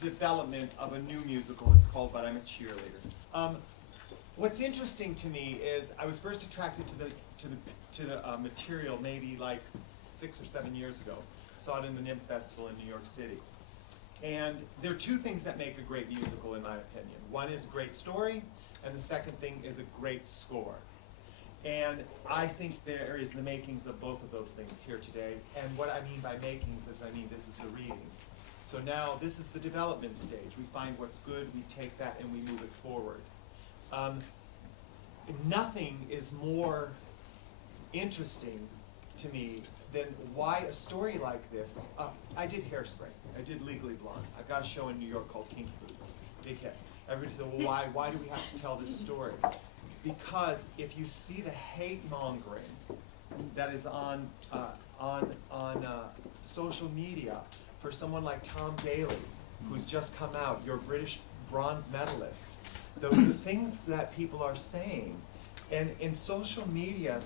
development of a new musical. It's called But I'm a Cheerleader. What's interesting to me is I was first attracted to the material maybe like 6 or 7 years ago. Saw it in the NIMH Festival in New York City. And there are two things that make a great musical, in my opinion. One is a great story, and the second thing is a great score. And I think there is the makings of both of those things here today. And what I mean by makings is I mean this is the reading. So now this is the development stage. We find what's good, we take that, and we move it forward. Nothing is more interesting to me than why a story like this. I did Hairspray. I did Legally Blonde. I've got a show in New York called Kinky Boots. Big hit. Everybody said, well, why do we have to tell this story? Because if you see the hate mongering that is on social media for someone like Tom Daley, who's just come out, your British bronze medalist, the things that people are saying, and in social media,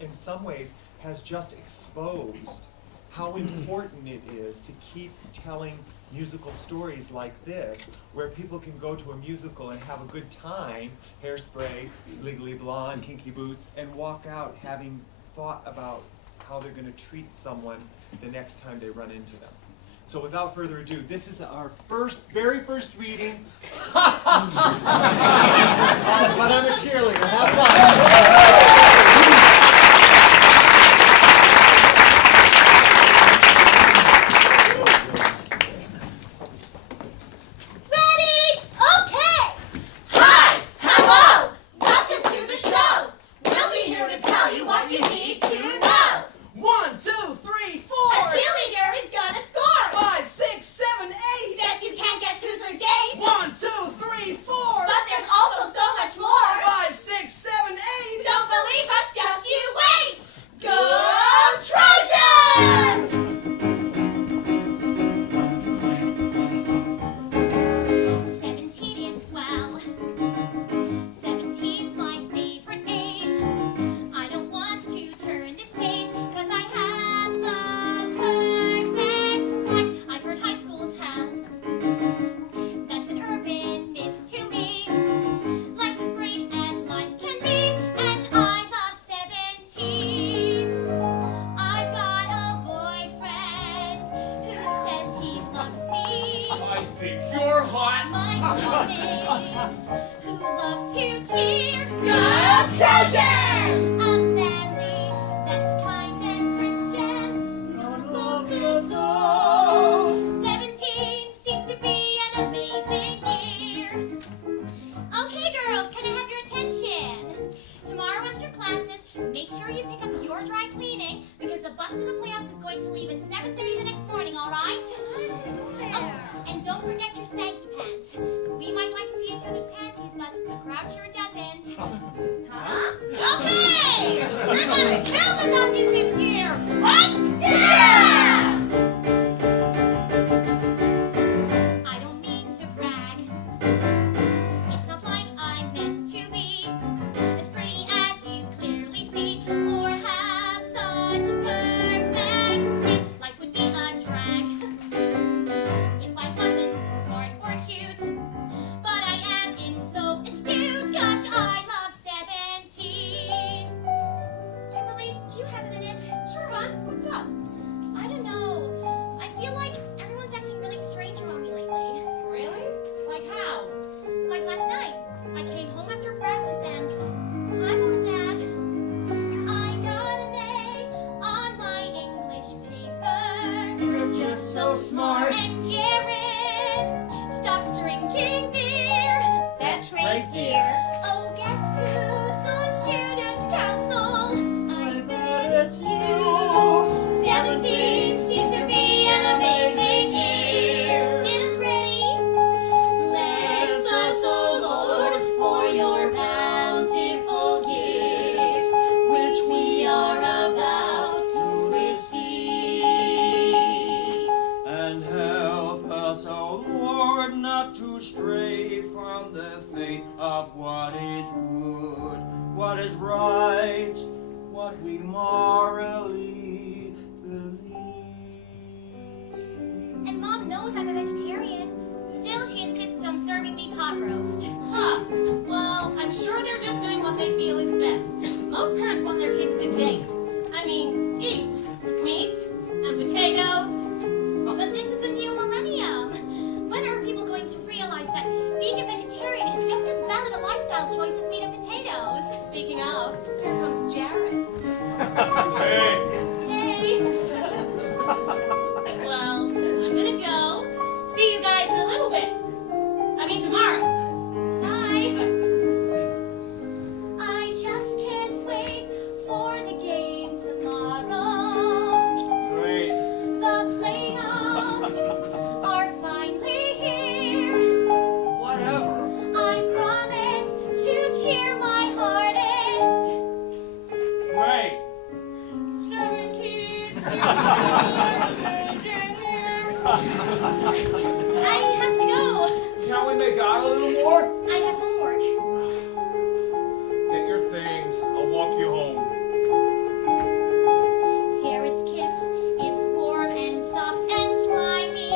in some ways, has just exposed how important it is to keep telling musical stories like this, where people can go to a musical and have a good time, Hairspray, Legally Blonde, Kinky Boots, and walk out having thought about how they're going to treat someone the next time they run into them. So without further ado, this is our very first reading. But I'm a cheerleader. Have fun. And Mom knows I'm a vegetarian, and serving me pot roast. Huh. Well, I'm sure they're just doing what they feel is best. Most parents want their kids to date. I mean, eat meat and potatoes. But this is the new millennium. When are people going to realize that being a vegetarian is just as valid a lifestyle choice as meat and potatoes? Speaking of, here comes Jared. Hey! Hey! Well, I'm gonna go. See you guys in a little bit. I mean tomorrow. Bye! I just can't wait for the game tomorrow. Great. The playoffs are finally here. Whatever. I promise to cheer my hardest. Great. 17. I have to go. Can't we make out a little more? I have homework. Get your things. I'll walk you home. Jared's kiss is warm and soft and slimy.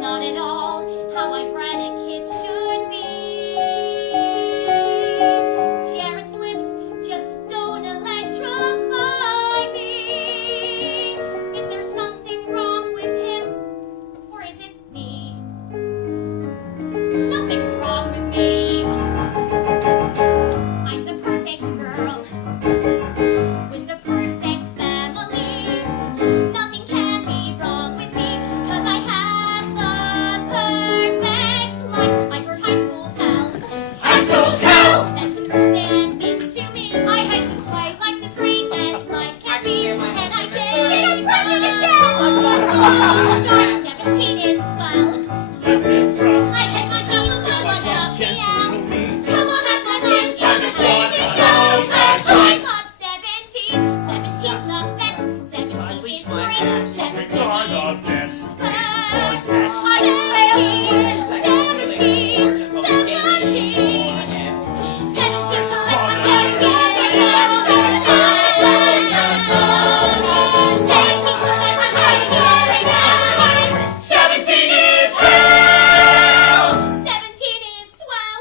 Not at all how I've read a kiss should be. Jared's lips just don't electrify me. Is there something wrong with him? Or is it me? Nothing's wrong with me. I'm the perfect girl with the perfect family. Nothing can be wrong with me, 'cause I have the perfect life. I've heard high school's hell. High school's hell! That's an urban myth to me. I hate this place. Life's as great as life can be. And I did. Shit, I'm pregnant again! Start 17 is swell. Let's get drunk. I hate myself as well as Attention to me. Come on, that's my name. 17 is so bad. I love 17. 17's the best. 17 is great. 17 are the is best. super. For sex. I just failed. 17. 17. 17's the best. 17 is hell! 17 is swell.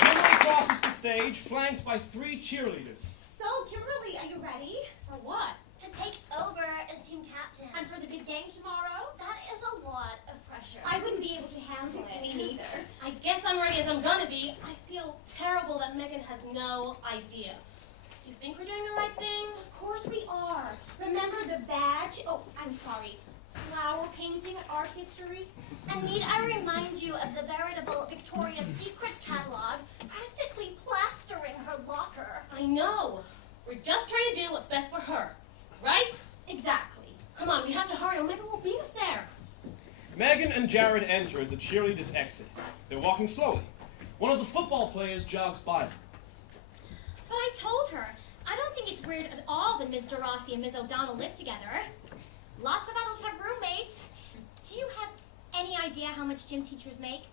Kimberly crosses the stage, flanked by 3 cheerleaders. So, Kimberly, are you ready? For what? To take over as team captain. And for the big game tomorrow? That is a lot of pressure. I wouldn't be able to handle it. Me neither. I guess I'm ready as I'm gonna be. I feel terrible that Megan has no idea. Do you think we're doing the right thing? Of course we are. Remember the badge? Oh, I'm sorry. Flower painting art history? And need I remind you of the veritable Victoria's Secret catalog practically plastering her locker? I know. We're just trying to do what's best for her. Right? Exactly. Come on, we have to hurry or Megan will beat us there. Megan and Jared enter as the cheerleaders exit. They're walking slowly. One of the football players jogs by them. But I told her, I don't think it's weird at all that Ms. DeRossi and Ms. O'Donnell live together. Lots of adults have roommates. Do you have any idea how much gym teachers make?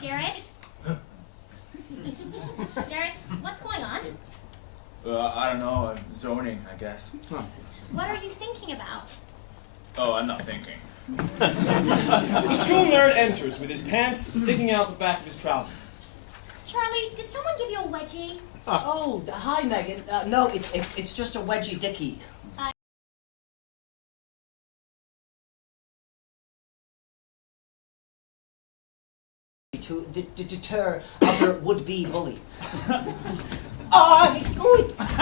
Jared? Jared, what's going on? I don't know. I'm zoning, I guess. What are you thinking about? Oh, I'm not thinking. The school nerd enters with his pants sticking out the back of his trousers. Charlie, did someone give you a wedgie? Oh, hi, Megan. No, it's just a wedgie dicky. To deter other would-be bullies.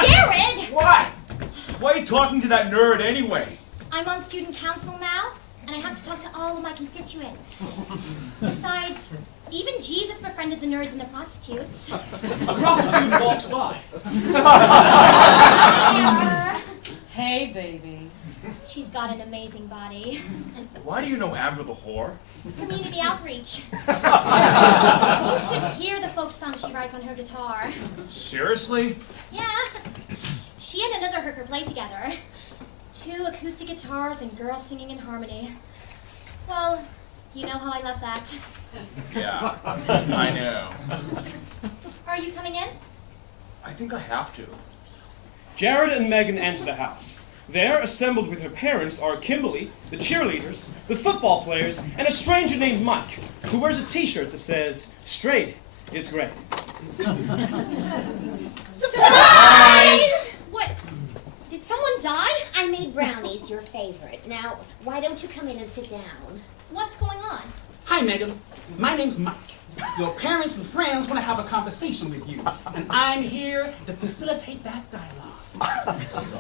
Jared! What? Why are you talking to that nerd anyway? I'm on student council now, and I have to talk to all of my constituents. Besides, even Jesus befriended the nerds and the prostitutes. A prostitute walks by. Hey, baby. She's got an amazing body. Why do you know Amber the whore? Community outreach. You should hear the folk song she writes on her guitar. Seriously? Yeah. She and another hooker play together. 2 acoustic guitars and girls singing in harmony. Well, you know how I love that. Yeah, I know. Are you coming in? I think I have to. Jared and Megan enter the house. There, assembled with her parents, are Kimberly, the cheerleaders, the football players, and a stranger named Mike, who wears a t-shirt that says, "Straight is great." Surprise! What? Did someone die? I made brownies your favorite. Now, why don't you come in and sit down? What's going on? Hi, Megan. My name's Mike. Your parents and friends want to have a conversation with you, and I'm here to facilitate that dialogue. So,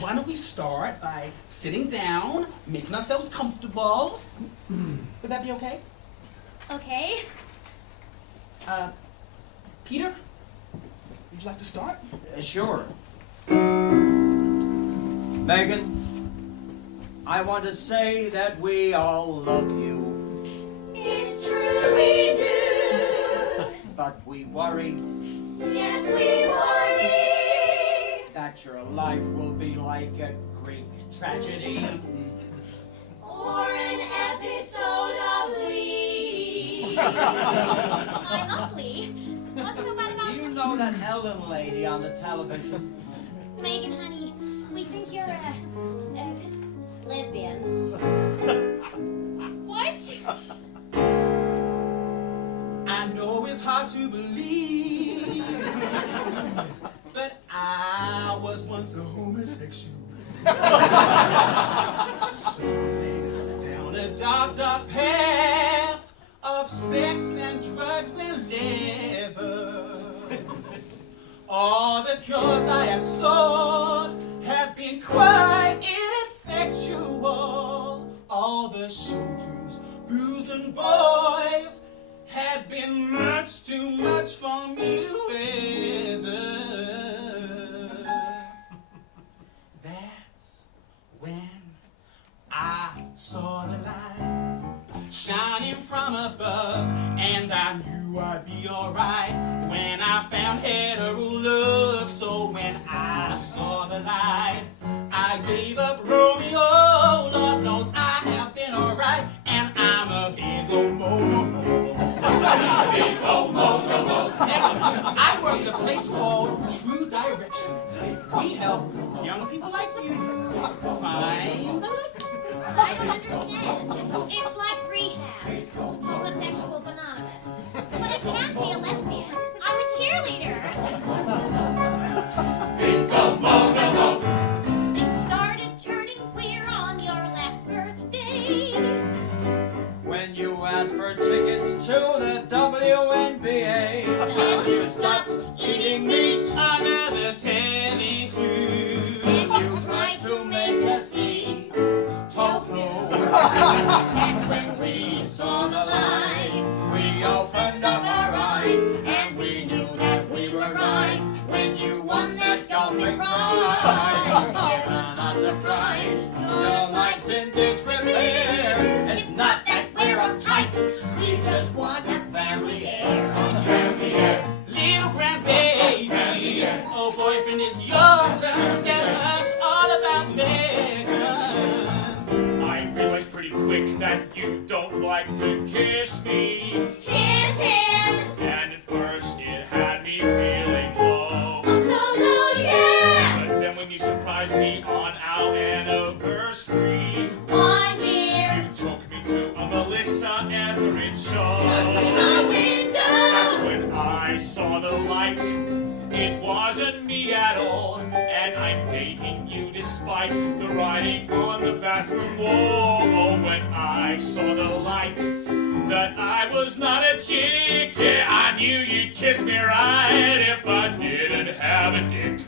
why don't we start by sitting down, making ourselves comfortable? Would that be okay? Okay. Peter, would you like to start? Sure. Megan, I want to say that we all love you. It's true we do. But we worry Yes, we worry. that your life will be like a Greek tragedy. Or an episode of Glee. I love Glee. What's so bad about You know that Ellen lady on the television? Megan, honey, we think you're a lesbian. What? I know it's hard to believe, but I was once a homosexual. Stumbling down a dark, dark path of sex and drugs and leather. All the cures I had sought have been quite ineffectual. All the show tunes, booze and boys had been much too much for me to weather. That's when I saw the light shining from above, and I knew I'd be alright when I found hetero love. So when I saw the light, I gave up Romeo. Lord knows I have been alright, and I'm a big old mono. I work at a place called True Directions. We help young people like you find the light. I don't understand. It's like rehab. Homosexuals Anonymous. But I can't be a lesbian. I'm a cheerleader. They started turning queer on your last birthday. When you asked for tickets to the WNBA, And you stopped eating meat, Another telling clue. and you tried to make us eat tofu. That's when we saw the light. We opened up our eyes and we knew that we were right. When you won that golfing prize, given us a fright. Your life's in disrepair. It's not that we're uptight. We just want a family heir. Little grandbaby, oh boyfriend, it's your turn to tell us all about Megan. I realized pretty quick that you don't like to kiss me. Kiss him. And at first it had me feeling low. So low, yeah. But then when you surprised me on our anniversary, 1 year. you took me to a Melissa Etheridge show. To my window. That's when I saw the light. It wasn't me at all, and I'm dating you despite the writing on the bathroom wall. When I saw the light, that I was not a chick. Yeah, I knew you'd kiss me right if I didn't have a dick.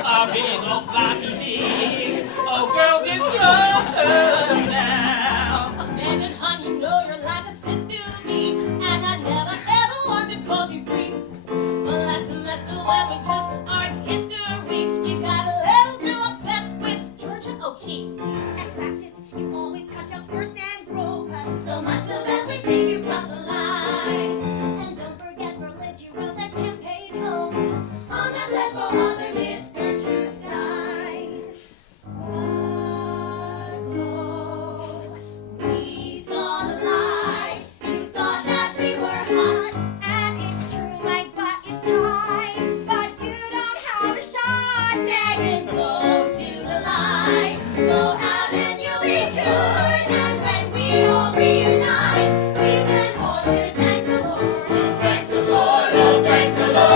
A big old floppy dick. Oh, girls, it's your turn now. Megan, hon, you know you're like a sister to me, and I never ever want to cause you grief. But last semester when we took art history, you got a little too obsessed with Georgia O'Keeffe. At practice, you always touch our skirts and grow past. So much so that we think you crossed the line. And don't forget for lit, you wrote that 10-page opus. On that lesbo author, Miss Gertrude Stein. Megan, go to the light. Go out and you'll be cured. And when we all reunite, we can all cheers thank the Lord. Oh, thank the Lord, oh, thank the Lord.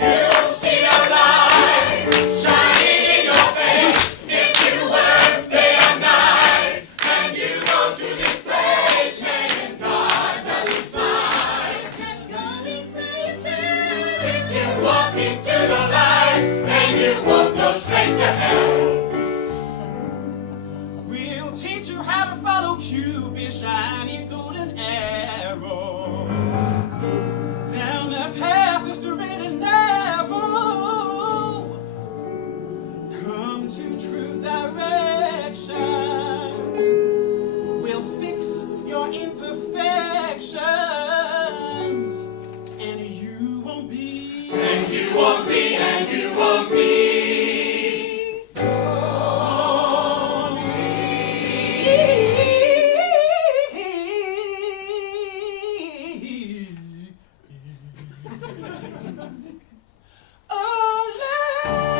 You'll see a light shining in your face if you work day and night. And you go to this place, Megan, God doesn't smile. Let's go be creative. If you walk into the light, then you won't go straight to hell. We'll teach you how to follow Cupid's shiny golden arrow. Down that path is straight and narrow. Come to true directions. We'll fix your imperfections. And you won't be. And you won't be, and you won't be.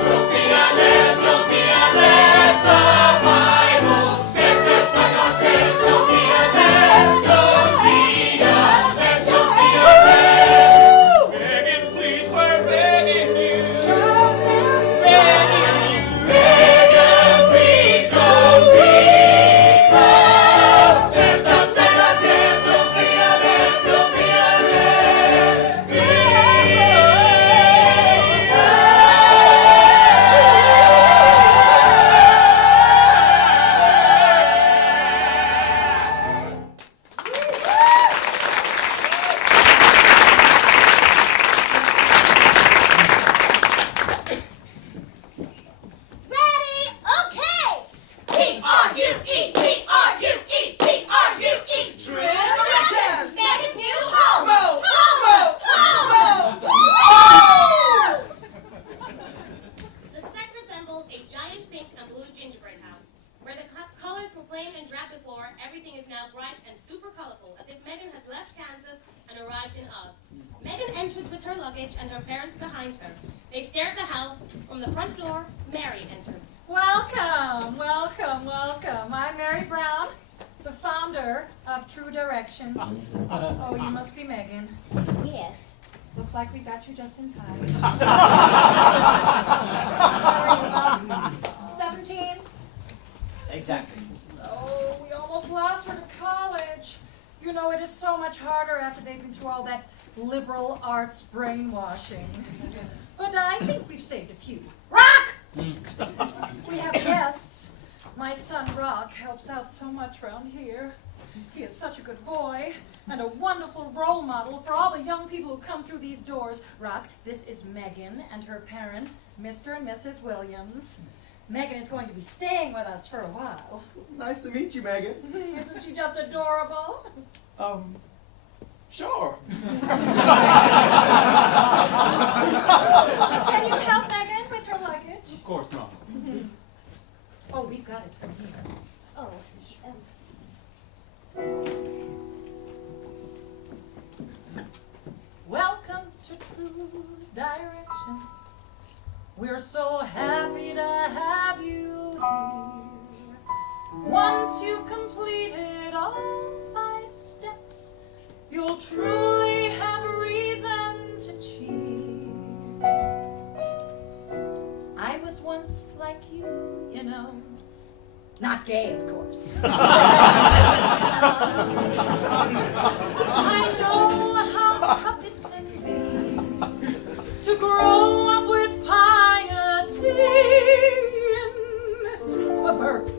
Don't be unless, don't be unless the Bible says that's what God says. Don't be unless, don't be unless, don't be unless. Megan, please, we're begging you. Megan, please don't be unless the God says. Don't be unless, don't be unless. Ready? Okay! T-R-U-E, T-R-U-E, T-R-U-E. True directions. Megan's new home. Home. The set resembles a giant pink and blue gingerbread house. Where the colors were plain and drab before, everything is now bright and super colorful, as if Megan has left Kansas and arrived in Oz. Megan enters with her luggage and her parents behind her. They stare at the house. From the front door, Mary enters. Welcome, welcome, welcome. I'm Mary Brown, the founder of True Directions. Oh, you must be Megan. Yes. Looks like we got you just in time. How are you, about 17? Exactly. Oh, we almost lost her to college. You know, it is so much harder after they've been through all that liberal arts brainwashing. But I think we've saved a few. Rock! We have guests. My son Rock helps out so much around here. He is such a good boy and a wonderful role model for all the young people who come through these doors. Rock, this is Megan and her parents, Mr. and Mrs. Williams. Megan is going to be staying with us for a while. Nice to meet you, Megan. Isn't she just adorable? Sure. Can you help Megan with her luggage? Of course not. Oh, we've got it from here. Oh, Welcome to True Direction. We're so happy to have you here. Once you've completed all 5 steps, you'll truly have a reason to cheer. I was once like you know. Not gay, of course. I know how tough it can be to grow up with piety in this perverse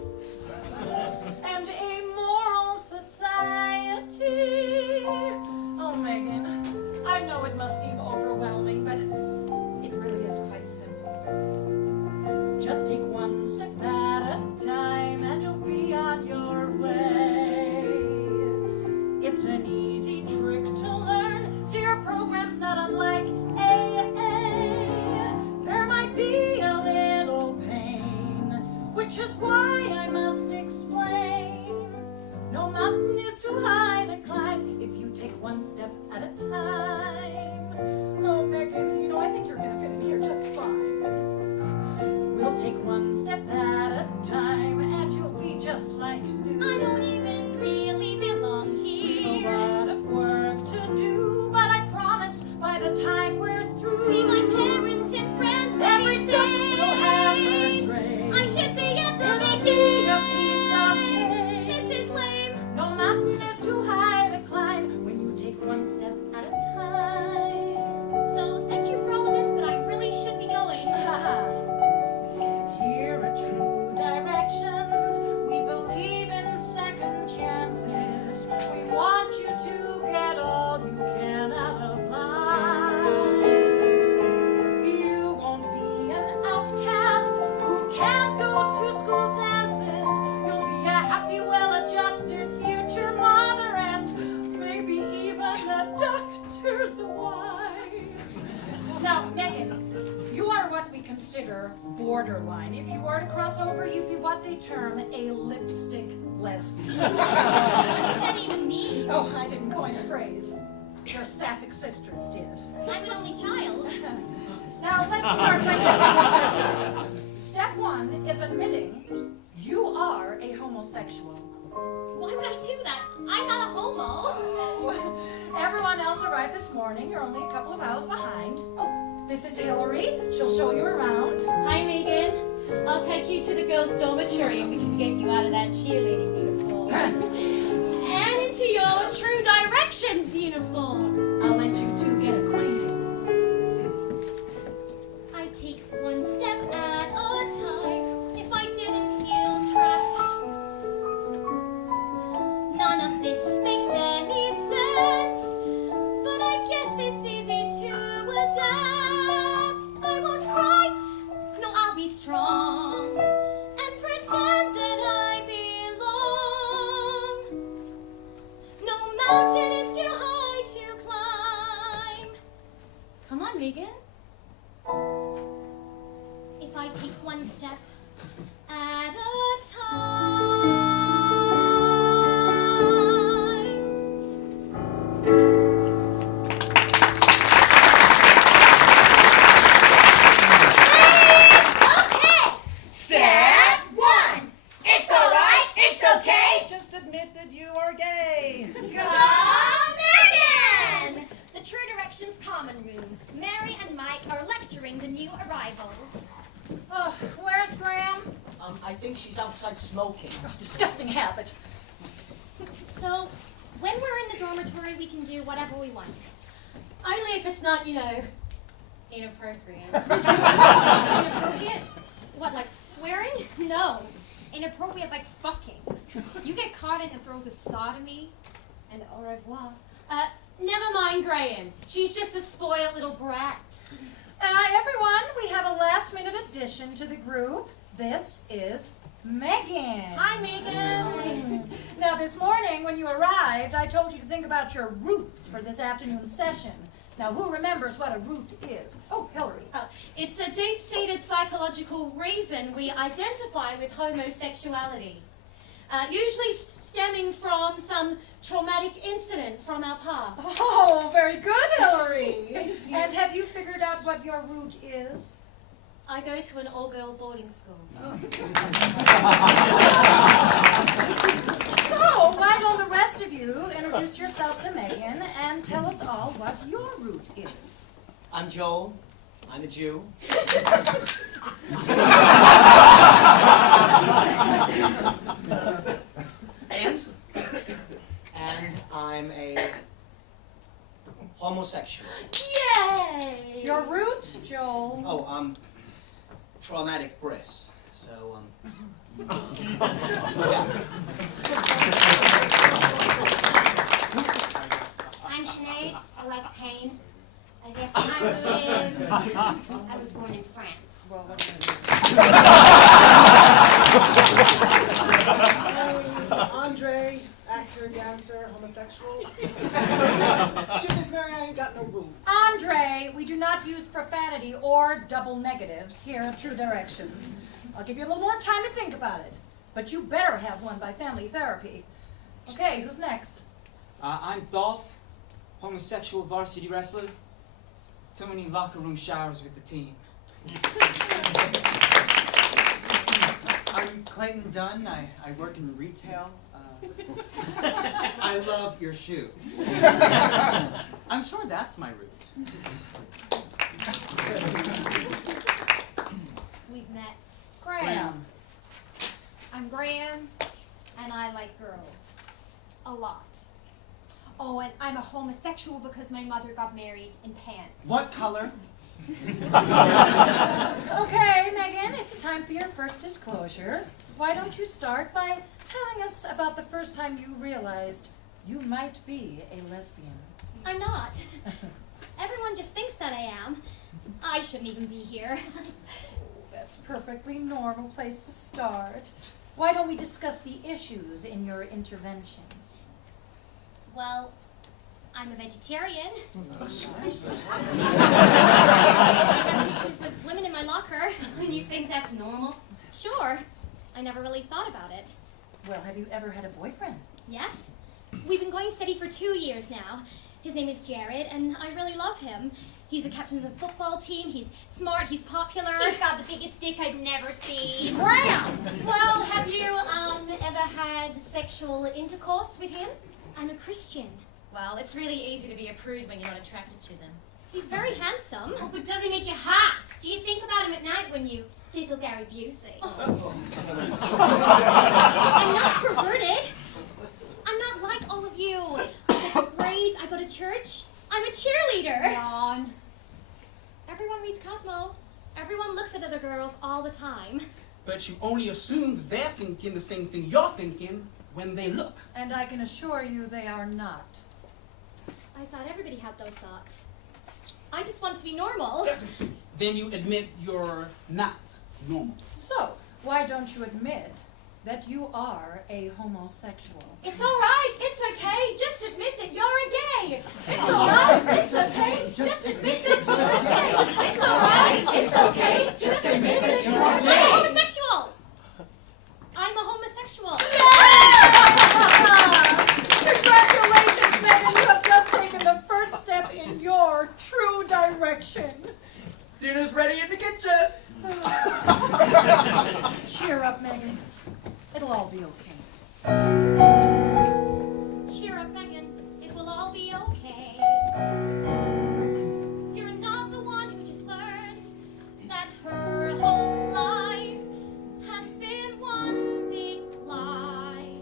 and amoral society. Oh, Megan, I know it must seem overwhelming, but it really is quite simple. Just take one step at a time and you'll be on your way. It's an easy trick to learn, so your program's not unlike AA. There might be a little pain, which is why I must explain. No mountain is too high to climb if you take one step at a time. Oh, Megan, you know, I think you're gonna fit in here just fine. we consider borderline. If you were to cross over, you'd be what they term a lipstick lesbian. What does that even mean? Oh, I didn't coin the phrase. Your sapphic sisters did. I'm an only child. Now let's start by taking the first step. Step one is admitting you are a homosexual. Why would I do that? I'm not a homo. Everyone else arrived this morning. You're only a couple of hours behind. Oh, this is Hillary. She'll show you around. Hi, Megan. I'll take you to the girls' dormitory and we can get you out of that cheerleading uniform. And into your True Directions uniform. I'll let you two get acquainted. I take one step at a time. If I didn't feel trapped, none of this makes any sense. But I guess it's easy to adapt. I won't cry. No, I'll be strong and pretend that I belong. No mountain is too high to climb. Come on, Megan. If I take one step at a time. Okay. Step one. It's all right. It's okay. Just admit that you are gay. Come again. The True Directions common room. Mary and Mike are lecturing the new arrivals. Oh, where's Graham? I think she's outside smoking. Oh, disgusting habit. So, when we're in the dormitory, we can do whatever we want. Only if it's not, inappropriate. Inappropriate? What, like swearing? No. Inappropriate like fucking. You get caught in the throes of sodomy and au revoir. Never mind Graham. She's just a spoiled little brat. Everyone, we have a last-minute addition to the group. This is Megan. Hi, Megan. Now, this morning when you arrived, I told you to think about your roots for this afternoon session. Now, who remembers what a root is? Oh, Hillary. It's a deep-seated psychological reason we identify with homosexuality. Usually stemming from some traumatic incident from our past. Oh, very good, Hillary. And have you figured out what your root is? I go to an all-girl boarding school. So, why don't the rest of you introduce yourself to Megan and tell us all what your root is? I'm Joel. I'm a Jew. And I'm a homosexual. Yay! Your root, Joel? Oh, I'm traumatic bris. So, yeah. I'm Sinead. I like pain. I guess my root is I was born in France. Well, Andre, actor, dancer, homosexual. Shit, Miss Mary, I ain't got no rules. Andre, we do not use profanity or double negatives here at True Directions. I'll give you a little more time to think about it, but you better have one by family therapy. Okay, who's next? I'm Dolph, homosexual varsity wrestler. Too many locker room showers with the team. I'm Clayton Dunn. I work in retail. I love your shoes. I'm sure that's my root. We've met. Graham. I'm Graham, and I like girls. A lot. Oh, and I'm a homosexual because my mother got married in pants. What color? Okay, Megan, it's time for your first disclosure. Why don't you start by telling us about the first time you realized you might be a lesbian? I'm not. Everyone just thinks that I am. I shouldn't even be here. That's a perfectly normal place to start. Why don't we discuss the issues in your intervention? Well, I'm a vegetarian. I have pictures of women in my locker. And you think that's normal? Sure. I never really thought about it. Well, have you ever had a boyfriend? Yes. We've been going steady for 2 years now. His name is Jared, and I really love him. He's the captain of the football team. He's smart. He's popular. He's got the biggest dick I've never seen. Graham! Well, have you ever had sexual intercourse with him? I'm a Christian. Well, it's really easy to be a prude when you're not attracted to them. He's very handsome. Oh, but does he make you hot? Do you think about him at night when you tickle Gary Busey? I'm not perverted. I'm not like all of you. I get grades. I go to church. I'm a cheerleader. Yawn. Everyone reads Cosmo. Everyone looks at other girls all the time. But you only assume that they're thinking the same thing you're thinking when they look. And I can assure you they are not. I thought everybody had those thoughts. I just want to be normal. Then you admit you're not normal. So, why don't you admit that you are a homosexual? It's all right. It's okay. Just admit that you're a gay. It's all right. It's okay. Just admit that you're a gay. It's all right. It's okay. Just admit that you're a I'm a gay. homosexual. I'm a homosexual. Congratulations, Megan. You have just taken the first step in your true direction. Dinner's ready in the kitchen. Cheer up, Megan. It'll all be okay. Cheer up, Megan. It will all be okay. You're not the one who just learned that her whole life has been one big lie.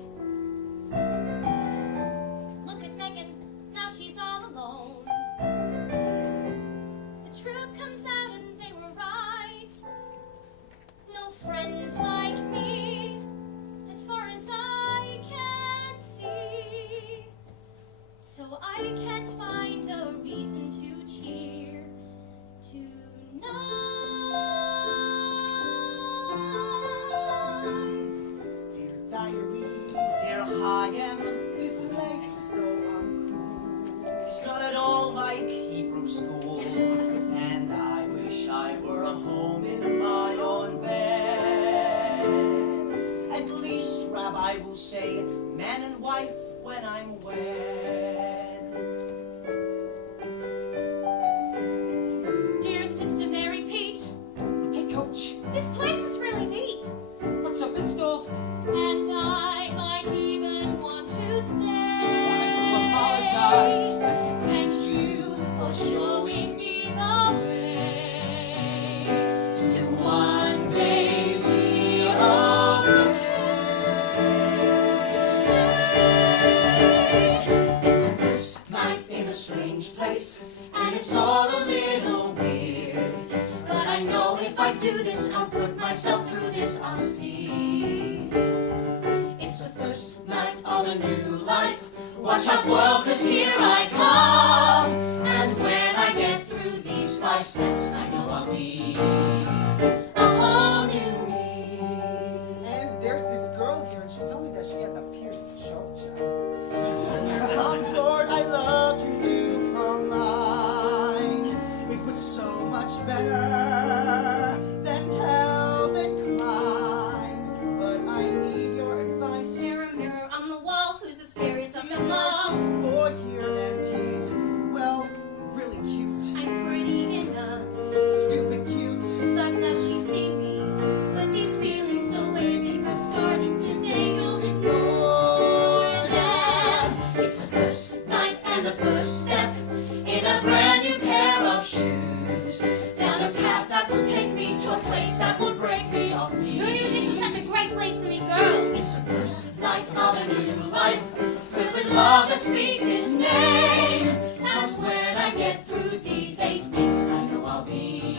Look at Megan. Now she's all alone. The truth comes out and they were right. No friends like me, as far as I can see. So I can't find a reason to cheer tonight. Dear diary, dear Chaim, this place is so uncool. It's not at all like Hebrew school, and I wish I were home in my own bed. At least Rabbi will say man and wife when I'm wed. Dear Sister Mary Pete, Hey coach, this place is really neat, what's up in store? and I might even want to stay. Just wanted to apologize and to thank you for showing me the way to one day be okay. It's the first night in a strange place, and it's all a little weird. But I know if I do this, I'll put myself through this, I'll see. It's the first night of a new life. Watch out, world, 'cause here I come. And when I get through these 5 steps, I know I'll be a whole new me. And there's this girl here, and she told me that she has a pierced chocha. Comfort, I love your Newfoundland. It was so much better than Calvin Klein. But I need your advice. Mirror, mirror on the wall, who's the scariest of them all? This boy here, and he's, well, really cute. I'm pretty enough, Stupid cute. but does she see me? Put these feelings away, because starting today you'll ignore them. It's the first night and the first step in a brand new pair of shoes. Down a path that will take me to a place that will break me off me. Who knew this was such a great place to meet girls? It's the first night of a new life, filled with love that speaks his name. And when I get through these 8 weeks, I know I'll be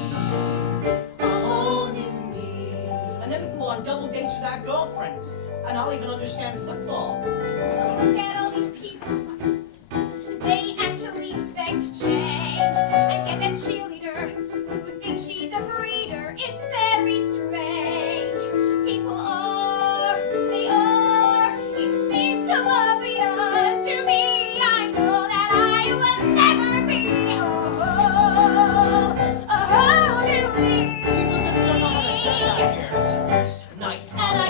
a whole new me. And then we can go on double dates with our girlfriends. And I'll even understand football. Look at all these people. They actually expect change. And get that cheerleader who thinks she's a breeder. It's very strange. People are who they are. It seems so obvious to me. I know that I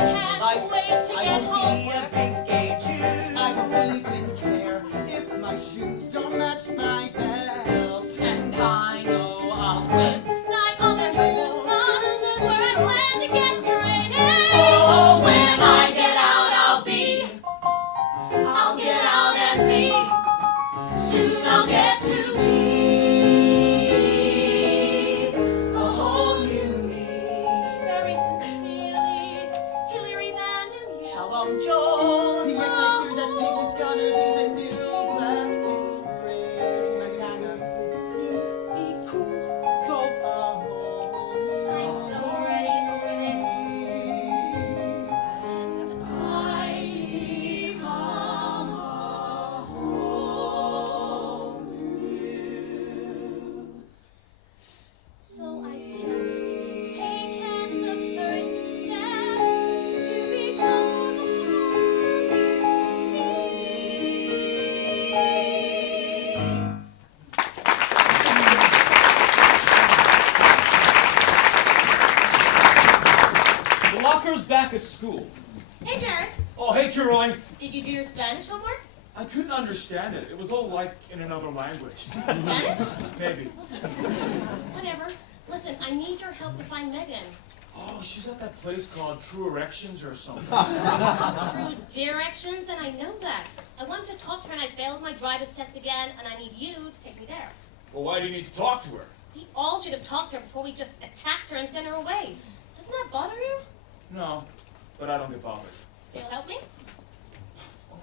can't wait to get home. Be a big gay Jew. I won't even care if my shoes don't match my belt. And I know I'll miss night of your bus, where I plan to get straight in. Oh, when I get out, I'll get out and be. Soon I'll get to be a whole new me. Very sincerely, Hilary Vandermeer. Shalom, Joel. Yes, I hear that pig is gonna be the new black this spring. Be cool, go home. I'm so ready for this. I become a whole new. So I've just taken the first step to become a whole new me. The locker's back at school. Hey, Jared. Oh, hey, Caroline. Did you do your Spanish homework? I couldn't understand it. It was all like in another language. Spanish? Maybe. Whatever. Listen, I need your help to find Megan. Oh, she's at that place called True Erections or something. Through directions, and I know that. I wanted to talk to her, and I failed my driver's test again, and I need you to take me there. Well, why do you need to talk to her? We all should have talked to her before we just attacked her and sent her away. Doesn't that bother you? No, but I don't get bothered. So you'll help me?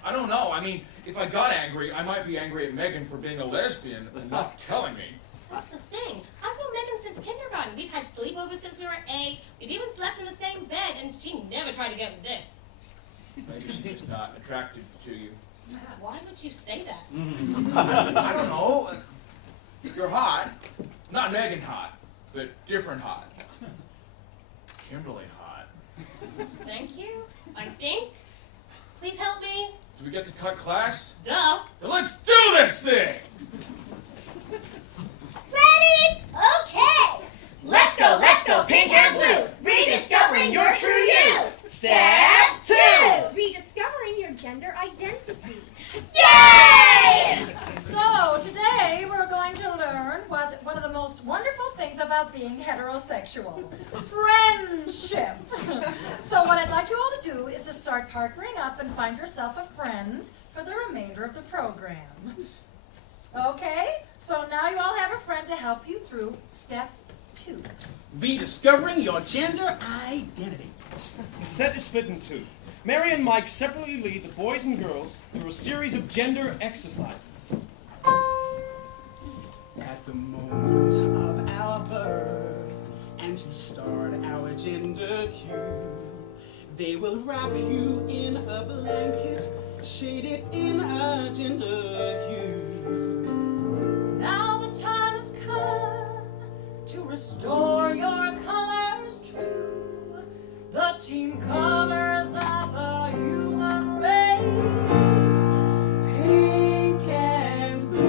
I don't know. I mean, if I got angry, I might be angry at Megan for being a lesbian and not telling me. That's the thing. I've known Megan since kindergarten. We've had sleepovers since we were 8. We've even slept in the same bed, and she never tried to get with this. Maybe she's just not attracted to you. Why would you say that? I don't know. You're hot. Not Megan hot, but different hot. Kimberly hot. Thank you, I think. Please help me. Do we get to cut class? Duh. Then let's do this thing! Ready? Okay. Let's go, pink and blue. Rediscovering your true you. Step 2. Rediscovering your gender identity. Yay! So today we're going to learn one of the most wonderful things about being heterosexual, friendship. So what I'd like you all to do is to start partnering up and find yourself a friend for the remainder of the program. Okay, so now you all have a friend to help you through step 2. Rediscovering your gender identity. The set is split in two. Mary and Mike separately lead the boys and girls through a series of gender exercises. At the moment of our birth, and to start our gender cue, they will wrap you in a blanket, shaded in a gender hue. Now the time has come to restore your colors true. The team colors of the human race, Pink and blue.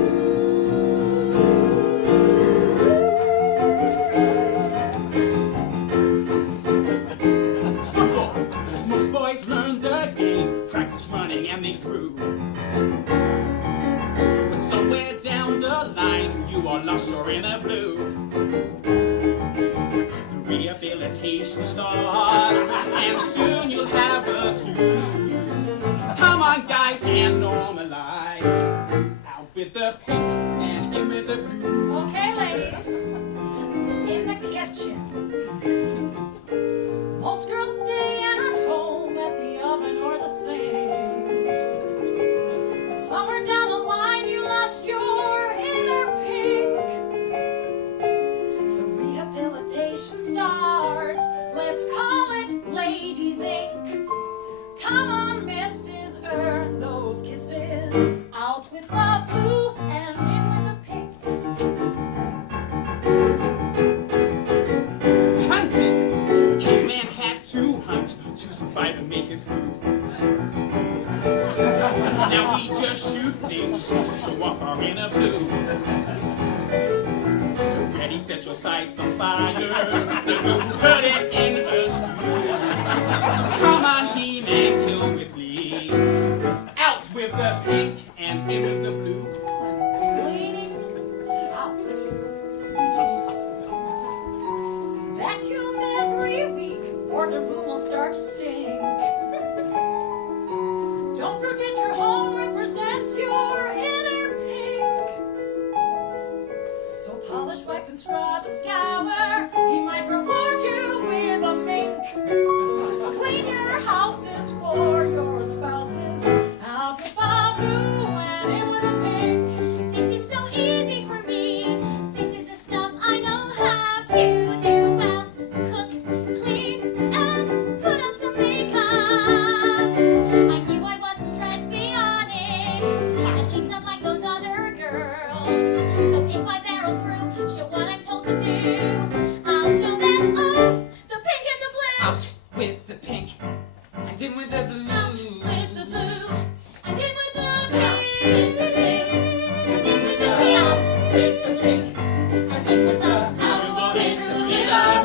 Football. Most boys learn the game, practice running and they threw. But somewhere down the line, you are lost, you're in a blue. The rehabilitation starts, and soon you'll have a clue. Come on, guys, and normalize. Out with the pink and in with the blue. Okay, ladies, in the kitchen. Most girls stay at home at the oven or the sink. But somewhere down the line you lost your inner pink. The rehabilitation starts. Let's call it Ladies Inc. Come on, missus, earn those kisses. Out with the blue and in with the pink. Hunting! The caveman had to hunt to survive and make it through. Now we just shoot things to show off our inner blue. Ready, set your sights on fire. The girls will put it in a stew. Come and scour. He might reward you with a mink. Clean your houses for your spouses. Out with a blue and in with a pink. This is so easy for me. This is the stuff I know how to do well. Cook, clean, and put on some makeup. I knew I wasn't lesbianic, at least not like those other girls. So if I barrel through, show what I'm told to do, I'll show them all the pink and the blue. Out with the pink and in with the blue. Out with the blue and in with the pink. Out with the pink and in with the pink. Out with the pink and in with the out with the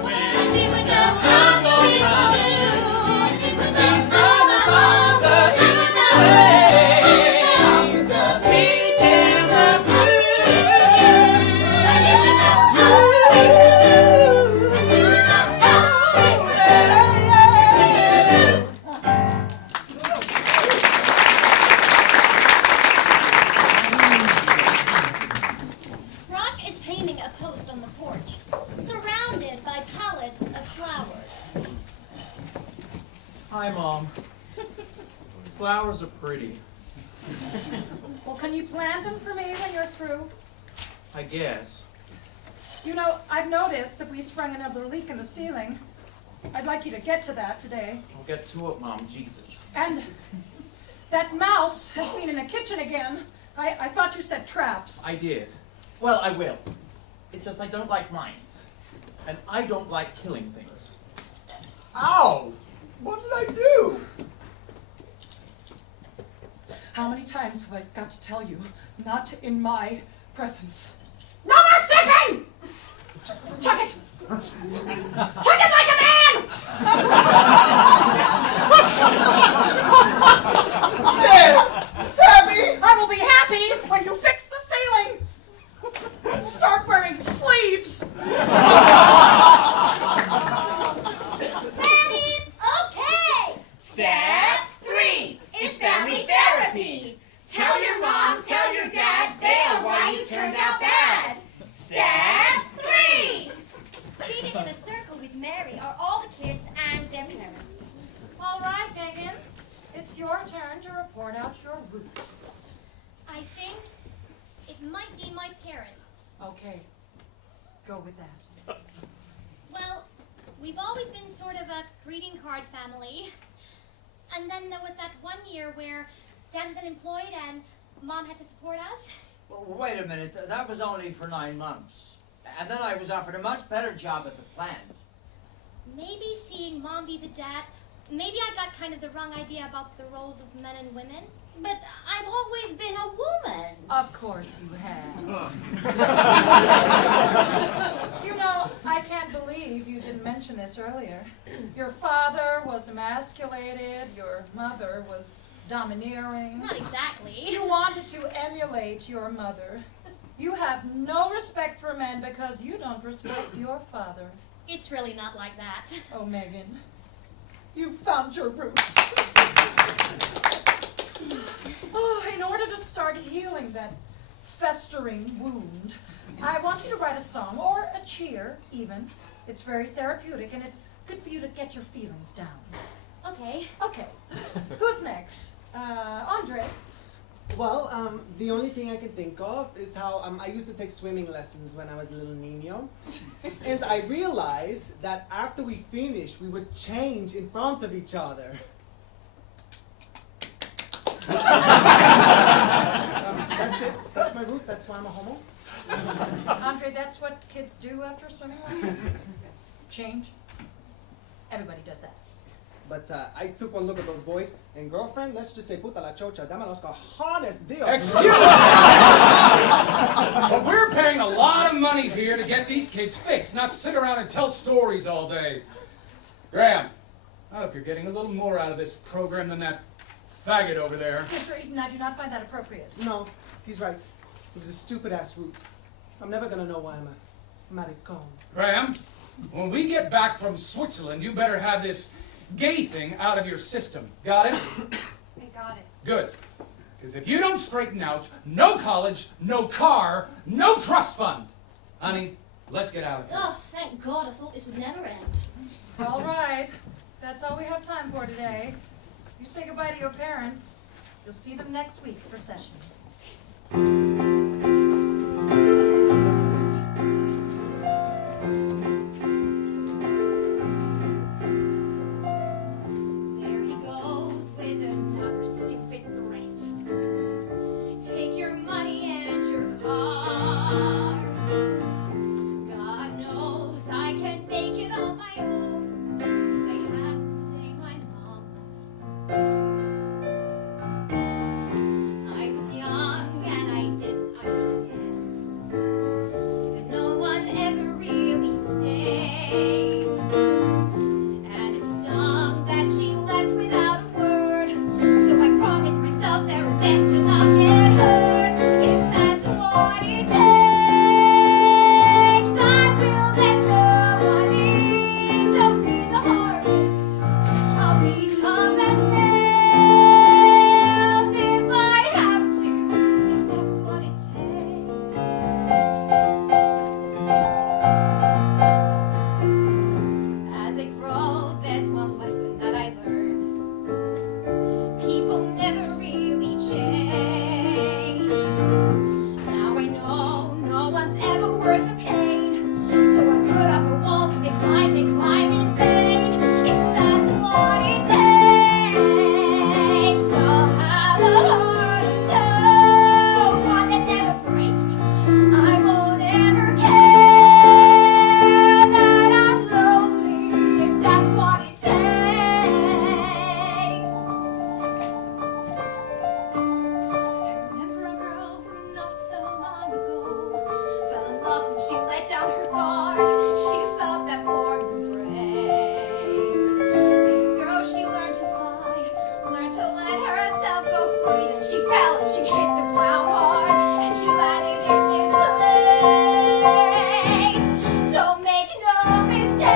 blue. And in with the out with the blue. And in with the out with the Rock is painting a post on the porch, surrounded by pallets of flowers. Hi, Mom. Flowers are pretty, Well, can you plant them for me when you're through? I guess. You know, I've noticed that we sprung another leak in the ceiling. I'd like you to get to that today. I'll get to it, Mom. Jesus. And that mouse has been in the kitchen again. I thought you said traps. I did. Well, I will. It's just I don't like mice. And I don't like killing things. Ow! What did I do? How many times have I got to tell you, not in my presence? No more sitting! Chuck it! Chuck it like a man! There! Happy! I will be happy when you fix the ceiling and start wearing sleeves. Ready? Okay! Step 3 is family therapy. Tell your mom, tell your dad, they are why you turned out bad. Step 3. Seated in a circle with Mary are all the kids and their parents. All right, Megan. It's your turn to report out your route. I think it might be my parents. Okay. Go with that. Well, we've always been sort of a greeting card family. And then there was that one year where Dad was unemployed and Mom had to support us. Well, wait a minute. That was only for 9 months. And then I was offered a much better job at the plant. Maybe seeing Mom be the dad, maybe I got kind of the wrong idea about the roles of men and women. But I've always been a woman. Of course you have. You know, I can't believe you didn't mention this earlier. Your father was emasculated, your mother was domineering. Not exactly. You wanted to emulate your mother. You have no respect for men because you don't respect your father. It's really not like that. Oh, Megan, you found your roots. Oh, in order to start healing that festering wound, I want you to write a song, or a cheer, even. It's very therapeutic, and it's good for you to get your feelings down. Okay. Okay, who's next? Andre. Well, the only thing I can think of is how I used to take swimming lessons when I was a little niño. And I realized that after we finished, we would change in front of each other. That's it. That's my route. That's why I'm a homo. Andre, that's what kids do after swimming lessons? Change? Everybody does that. But I took one look at those boys, and girlfriend, let's just say, puta la chocha, dame los cojones, Dios. Excuse me! But we're paying a lot of money here to get these kids fixed, not sit around and tell stories all day. Graham, I hope you're getting a little more out of this program than that faggot over there. Mr. Eaton, I do not find that appropriate. No, he's right. It was a stupid-ass route. I'm never gonna know why I'm a maricon. Graham, when we get back from Switzerland, you better have this gay thing out of your system. Got it? I got it. Good. Because if you don't straighten out, no college, no car, no trust fund. Honey, Let's get out of here. Oh, thank God, I thought this would never end. All right. That's all we have time for today. You say goodbye to your parents. You'll see them next week for session. There he goes with another stupid threat. Take your money and your car. God knows I can make it on my own, 'cause I have since the day my mom left. I was young and I didn't understand that no one ever really stays. And it stung that she left without a word. So I promised myself there and then to not get hurt. If that's what it takes, I will let go. I mean, don't be the heartaches. I'll be tough as nails if I have to. If that's what it takes. As I grow, there's one lesson that I learned. People never really change. Now I know no one's ever worth the pain. So I put up a wall 'cause they climb in vain. If that's what it takes, I'll have a heart of stone, one that never breaks. I won't ever care that I'm lonely if that's what it takes. I remember a girl who not so long ago fell in love when she let down her guard. She felt that warm embrace. This girl, she learned to fly, learned to let herself go free. Then she fell and she hit the ground hard, and she landed in this place. So make no mistakes,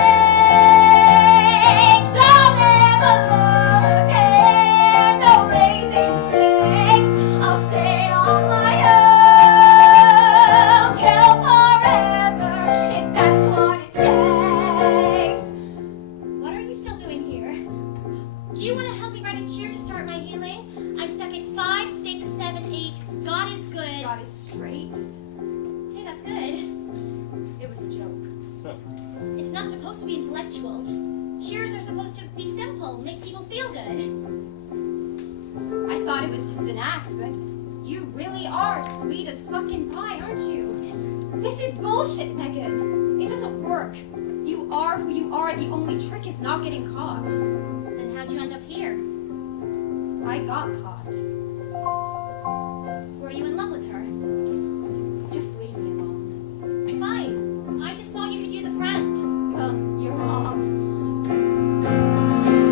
I'll never love again. No raising stakes, I'll stay on my own till forever, if that's what it takes. What are you still doing here? Do you want to help me write a cheer to start my healing? I'm stuck at 5, 6, 7, 8. God is good. God is straight. Hey, that's good. It was a joke. It's not supposed to be intellectual. Cheers are supposed to be simple, make people feel good. I thought it was just an act, but you really are sweet as fucking pie, aren't you? This is bullshit, Megan. It doesn't work. You are who you are. The only trick is not getting caught. Then how'd you end up here? I got caught. Were you in love with her? Just leave me alone. Fine. I just thought you could use a friend. Well, you're wrong.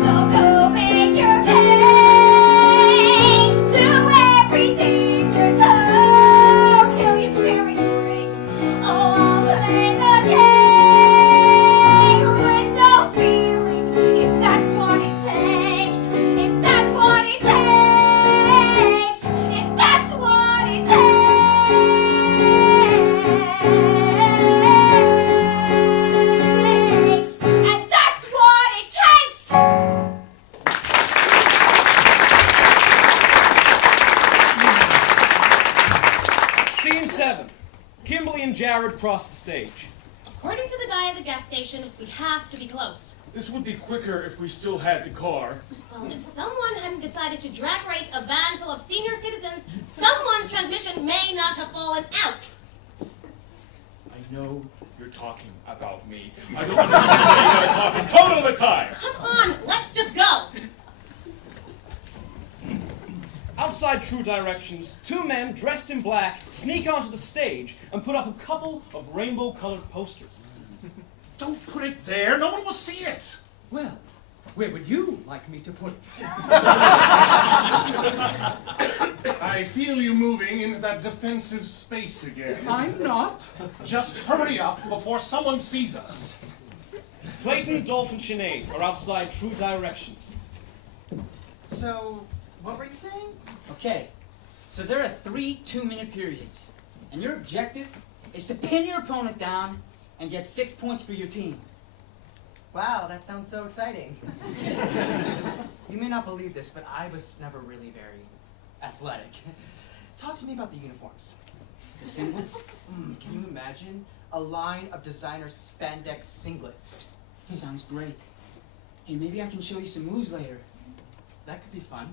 So go make your case. Do everything you're told till your spirit breaks. Oh, I'll play the game with no feelings. If that's what it takes. If that's what it takes. If that's what it takes. And that's what it takes. Scene 7. Kimberly and Jared cross the stage. According to the guy at the gas station, we have to be close. This would be quicker if we still had the car. Well, if someone hadn't decided to drag race a van full of senior citizens, someone's transmission may not have fallen out. I know you're talking about me. I don't understand why you gotta talk in code all the time. Come on, let's just go. Outside True Directions, 2 men dressed in black sneak onto the stage and put up a couple of rainbow-colored posters. Don't put it there. No one will see it. Well, where would you like me to put it? I feel you moving into that defensive space again. I'm not. Just hurry up before someone sees us. Clayton, Dolph, and Sinead are outside True Directions. So, what were you saying? Okay, so there are 3 2-minute periods, and your objective is to pin your opponent down and get 6 points for your team. Wow, that sounds so exciting. You may not believe this, but I was never really very athletic. Talk to me about the uniforms. The singlets? Can you imagine a line of designer spandex singlets? Sounds great. Hey, maybe I can show you some moves later. That could be fun.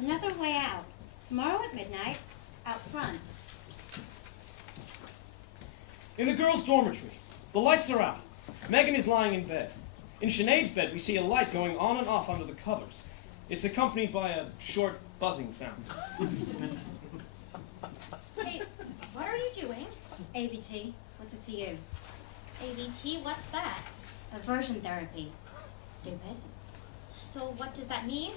Another way out. Tomorrow at midnight, out front. In the girls' dormitory, the lights are out. Megan is lying in bed. In Sinead's bed, we see a light going on and off under the covers. It's accompanied by a short buzzing sound. Hey, what are you doing? AVT. What's it to you? AVT? What's that? Aversion therapy. Stupid. So what does that mean?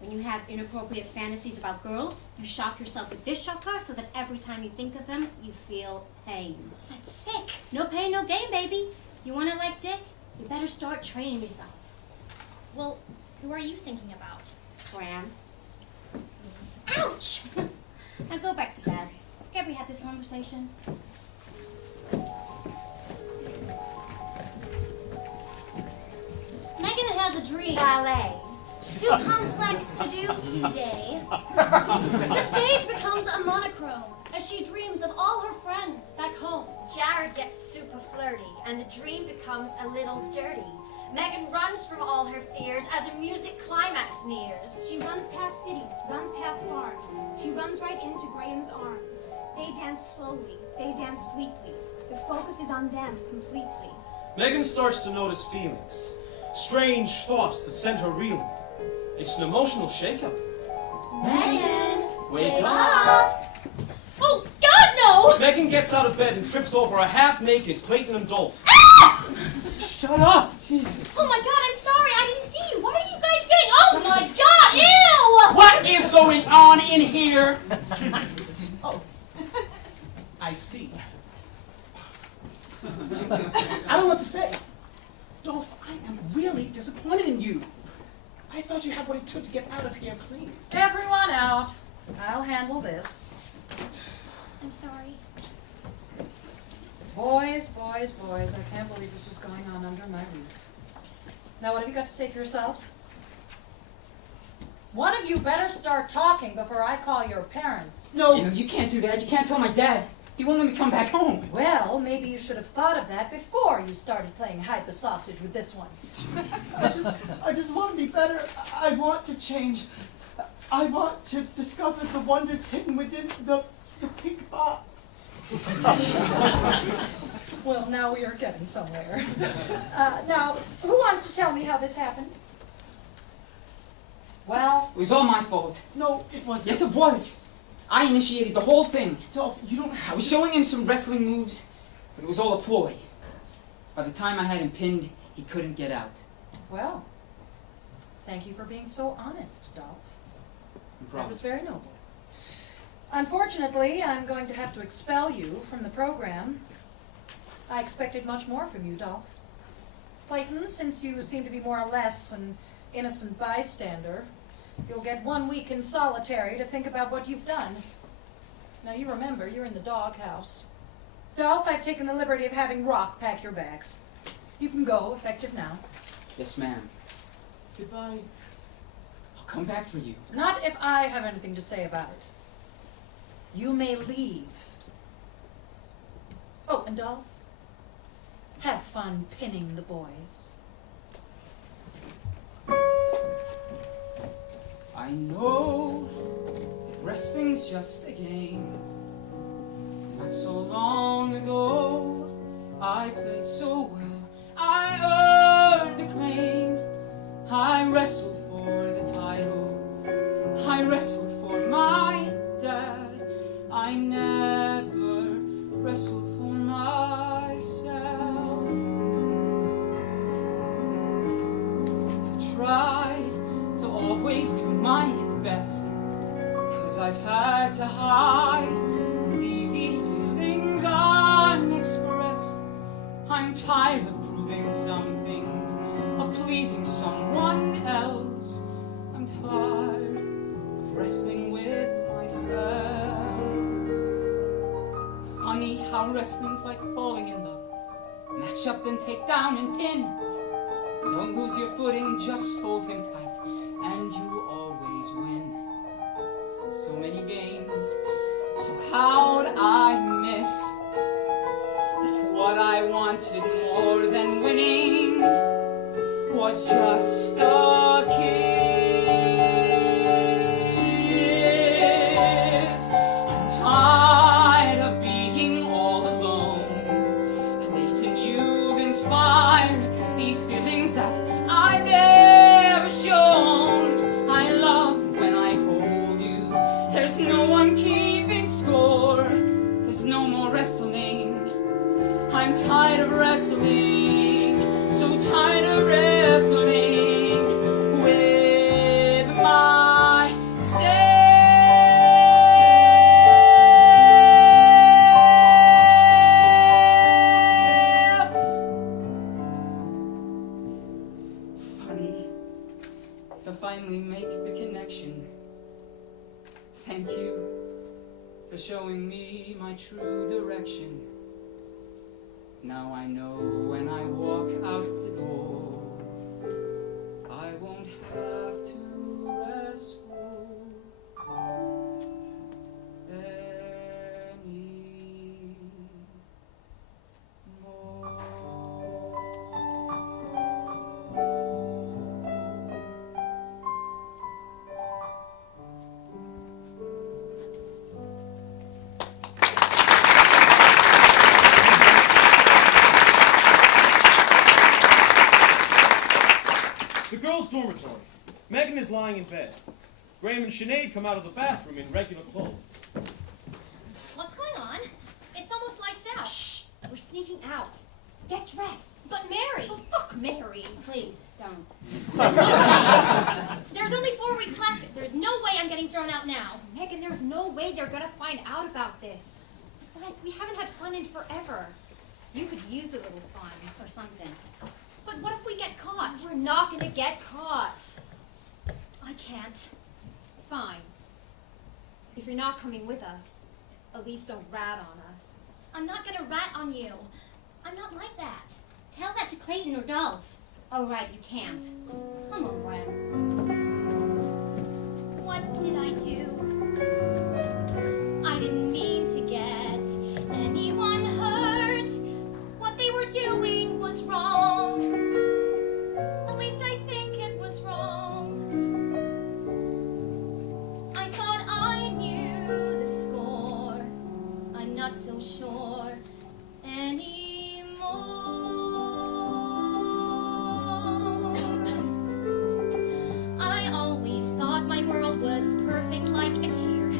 When you have inappropriate fantasies about girls, you shock yourself with this shocker so that every time you think of them, you feel pain. That's sick. No pain, no gain, baby. You want to like dick? You better start training yourself. Well, who are you thinking about? Graham. Ouch! Now go back to bed. Have we had this conversation? Megan has a dream. Ballet. Too complex to do today. The stage becomes a monochrome as she dreams of all her friends back home. Jared gets super flirty, and the dream becomes a little dirty. Megan runs from all her fears as a music climax nears. She runs past cities, runs past farms. She runs right into Graham's arms. They dance slowly, they dance sweetly. The focus is on them completely. Megan starts to notice feelings, strange thoughts that send her reeling. It's an emotional shakeup. Megan, Wake up! Oh, God, no! Megan gets out of bed and trips over a half-naked Clayton and Dolph. Shut up! Jesus. Oh my God, I'm sorry, I didn't see you. What are you guys doing? Oh my God, ew! What is going on in here? Oh, I see. I don't know what to say. Dolph, I am really disappointed in you. I thought you had what it took to get out of here clean. Everyone out. I'll handle this. I'm sorry. Boys, boys, boys, I can't believe this was going on under my roof. Now, what have you got to say for yourselves? One of you better start talking before I call your parents. No, you can't do that. You can't tell my dad. He won't let me come back home. Well, maybe you should have thought of that before you started playing hide the sausage with this one. I just want to be better. I want to change. I want to discover the wonders hidden within the pink box. Well, now we are getting somewhere. Now, who wants to tell me how this happened? Well, It was all my fault. No, it wasn't. Yes, it was. I initiated the whole thing. Dolph, you don't I have was to. showing him some wrestling moves, but it was all a ploy. By the time I had him pinned, he couldn't get out. well, thank you for being so honest, Dolph. No That problem. was very noble. Unfortunately, I'm going to have to expel you from the program. I expected much more from you, Dolph. Clayton, since you seem to be more or less an innocent bystander, you'll get 1 week in solitary to think about what you've done. Now, you remember, you're in the doghouse. Dolph, I've taken the liberty of having Rock pack your bags. You can go, effective now. Yes, ma'am. Goodbye. I'll come back for you. Not if I have anything to say about it. You may leave. Oh, and Dolph, have fun pinning the boys. I know wrestling's just a game. Not so long ago, I played so well. I earned acclaim. I wrestled for the title. I wrestled for my dad. I never wrestled for myself. I tried to always do my best, 'cause I've had to hide and leave these feelings unexpressed. I'm tired of proving something, of pleasing someone else. I'm tired of wrestling with myself. Funny how wrestling's like falling in love. Match up and take down and pin. Don't lose your footing, just hold him tight, and you always win. So many games, so how'd I miss that what I wanted more than winning was just a kiss? I'm tired of being all alone. Clayton, you've inspired these feelings that I've never shown. I love when I hold you. There's no one keeping score. There's no more wrestling. I'm tired of wrestling. So tired of wrestling with myself. Funny to finally make the connection. Thank you for showing me my true direction. Now I know when I walk out the door, I won't have to wrestle The girls' dormitory. Megan is lying in bed. Graham and Sinead come out of the bathroom in regular clothes. What's going on? It's almost lights out. Shh! We're sneaking out. Get dressed. But Mary! Oh, fuck Mary. Please, don't. There's only 4 weeks left. There's no way I'm getting thrown out now. Megan, there's no way they're gonna find out about this. Besides, we haven't had fun in forever. You could use a little fun or something. But what if we get caught? We're not gonna get caught. I can't. Fine. If you're not coming with us, at least don't rat on us. I'm not gonna rat on you. I'm not like that. Tell that to Clayton or Dolph. Oh, right, you can't. Come on, Graham. What did I do? I didn't mean to get anyone hurt. What they were doing was wrong. At least I think it was wrong. I thought I knew the score. I'm not so sure anymore. I always thought my world was perfect like a cheer.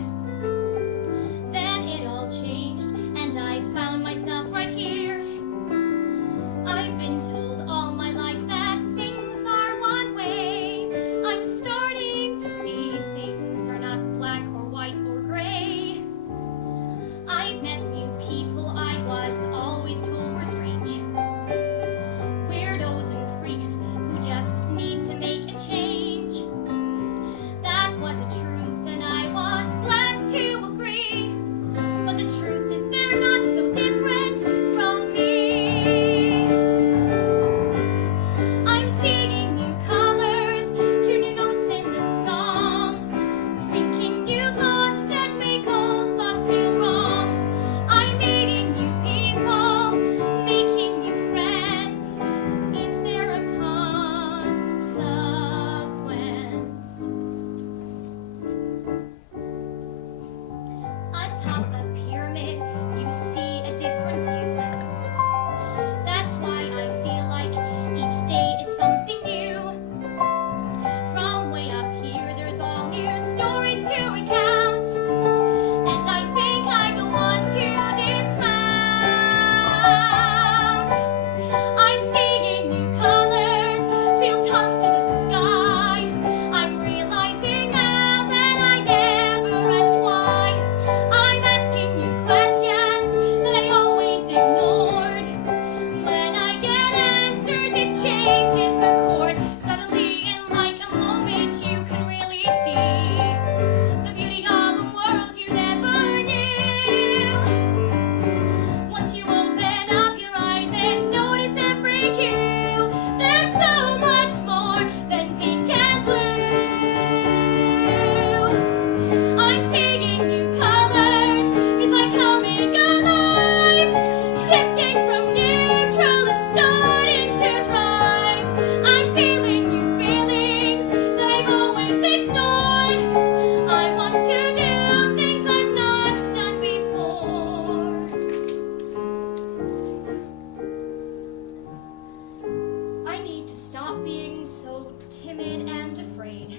Stop being so timid and afraid.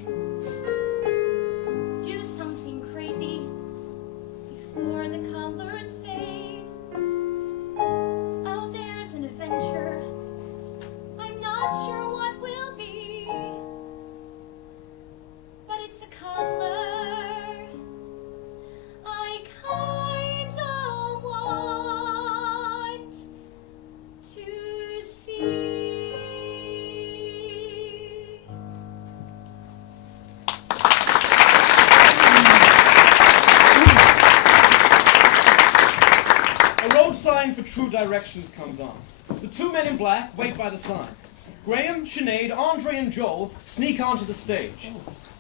Do something crazy before the colors fade. Out there's an adventure. I'm not sure what will be, but it's a color I kinda want to see. A road sign for true directions comes on. The two men in black wait by the sign. Graham, Sinead, Andre, and Joel sneak onto the stage.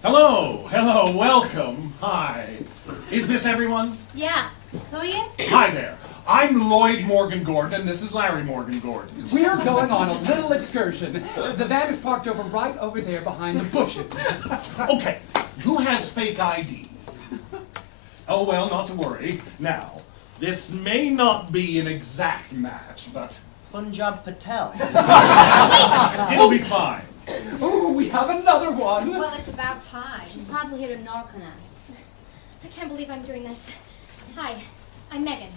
Hello, welcome. Hi. Is this everyone? Yeah. Who are you? Hi there. I'm Lloyd Morgan Gordon, and this is Larry Morgan Gordon. We are going on a little excursion. The van is parked right over there behind the bushes. Okay, who has fake ID? Oh, well, not to worry. Now, this may not be an exact match, but Punjab Patel. it'll be fine. Oh, we have another one. Well, it's about time. She's probably here to knock on us. I can't believe I'm doing this. Hi, I'm Megan.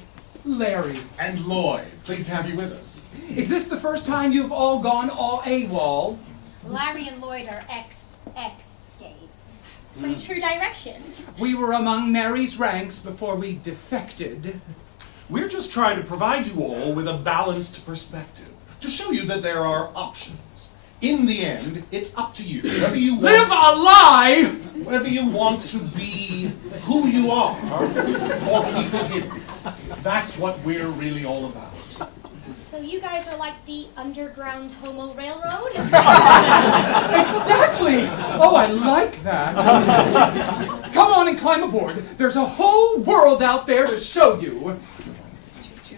Larry. And Lloyd, pleased to have you with us. Is this the first time you've all gone all AWOL? Larry and Lloyd are ex-gays. From True Directions. We were among Mary's ranks before we defected. We're just trying to provide you all with a balanced perspective, to show you that there are options. In the end, it's up to you. Whether you want, Live a lie! whether you want to be who you are, or keep it hidden. That's what we're really all about. So you guys are like the Underground Homo Railroad? Exactly! Oh, I like that. Come on and climb aboard. There's a whole world out there to show you.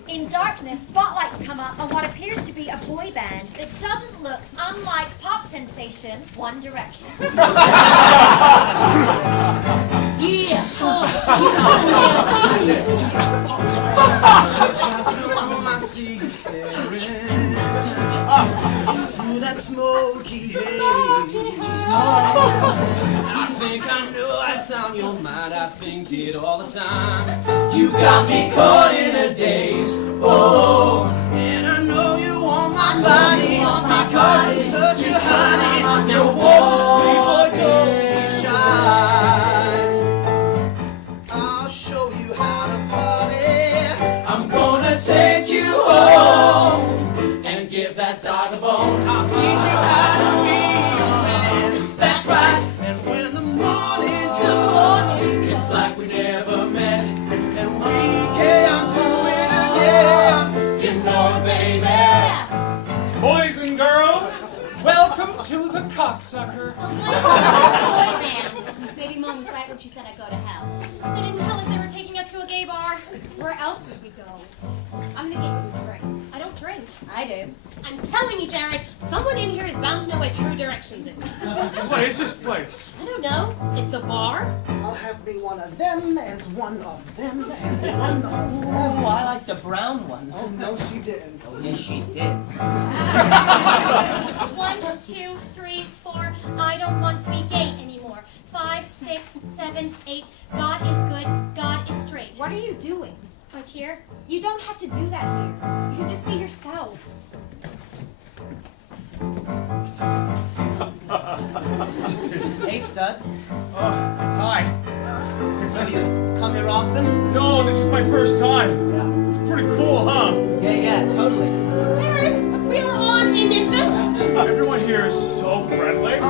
In darkness, spotlights come up on what appears to be a boy band that doesn't look unlike pop sensation One Direction. Yeah. Through that smoky haze. I think I know what's on your mind. I think it all the time. You got me caught in a daze. Oh, and I know you want my body because it's such a honey. Now walk this way, boy, don't be shy. I'll show you how to party. I'm gonna take you home and give that dog a bone. I'll teach you how to be a man. That's right. And when the morning comes, it's like we never met, and we can't do it again. You know it, baby. Boys and girls, Welcome to the cocksucker. Boy band. Baby Mom was right when she said I'd go to hell. They didn't tell us they were taking us to a gay bar. Where else would we go? I'm gonna get you a drink. I don't drink. I do. I'm telling you, Jared, someone in here is bound to know what True Directions is. What is this place? I don't know. It's a bar. I'll have me one of them, and one of them, and one of them. Oh, I like the brown one. Oh, no, she didn't. Yes, she did. 1, 2, 3, 4. I don't want to be gay anymore. 5, 6, 7, 8. God is good. God is straight. What are you doing? My cheer? You don't have to do that here. You can just be yourself. Hey, stud. Hi. So you come here often? No, this is my first time. Yeah. It's pretty cool, huh? Yeah, totally. Jared, we are on a mission. Everyone here is so friendly. I'm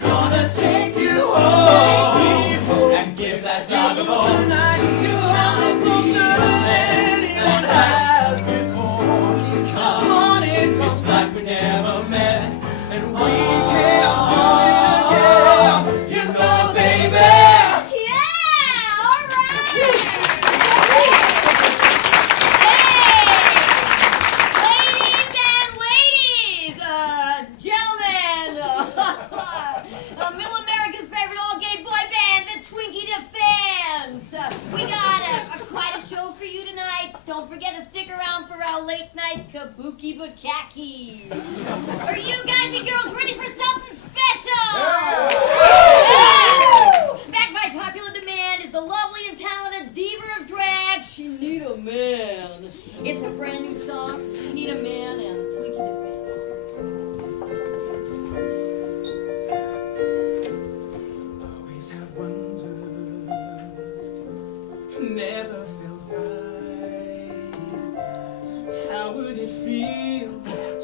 gonna take you home and give that dog a bone. Tonight you hold me closer than anyone has before. Come on in, it's like we never met, and we can't do it again. You know, baby. Yeah! All right! Hey! Ladies and ladies! like kabuki bukkake. Are you guys and girls ready for something special? Backed by popular demand is the lovely and talented diva of drag, She Need a Man. It's a brand new song, She Need a Man and Twinkie the Fan. Always have wondered, never felt right. How would it feel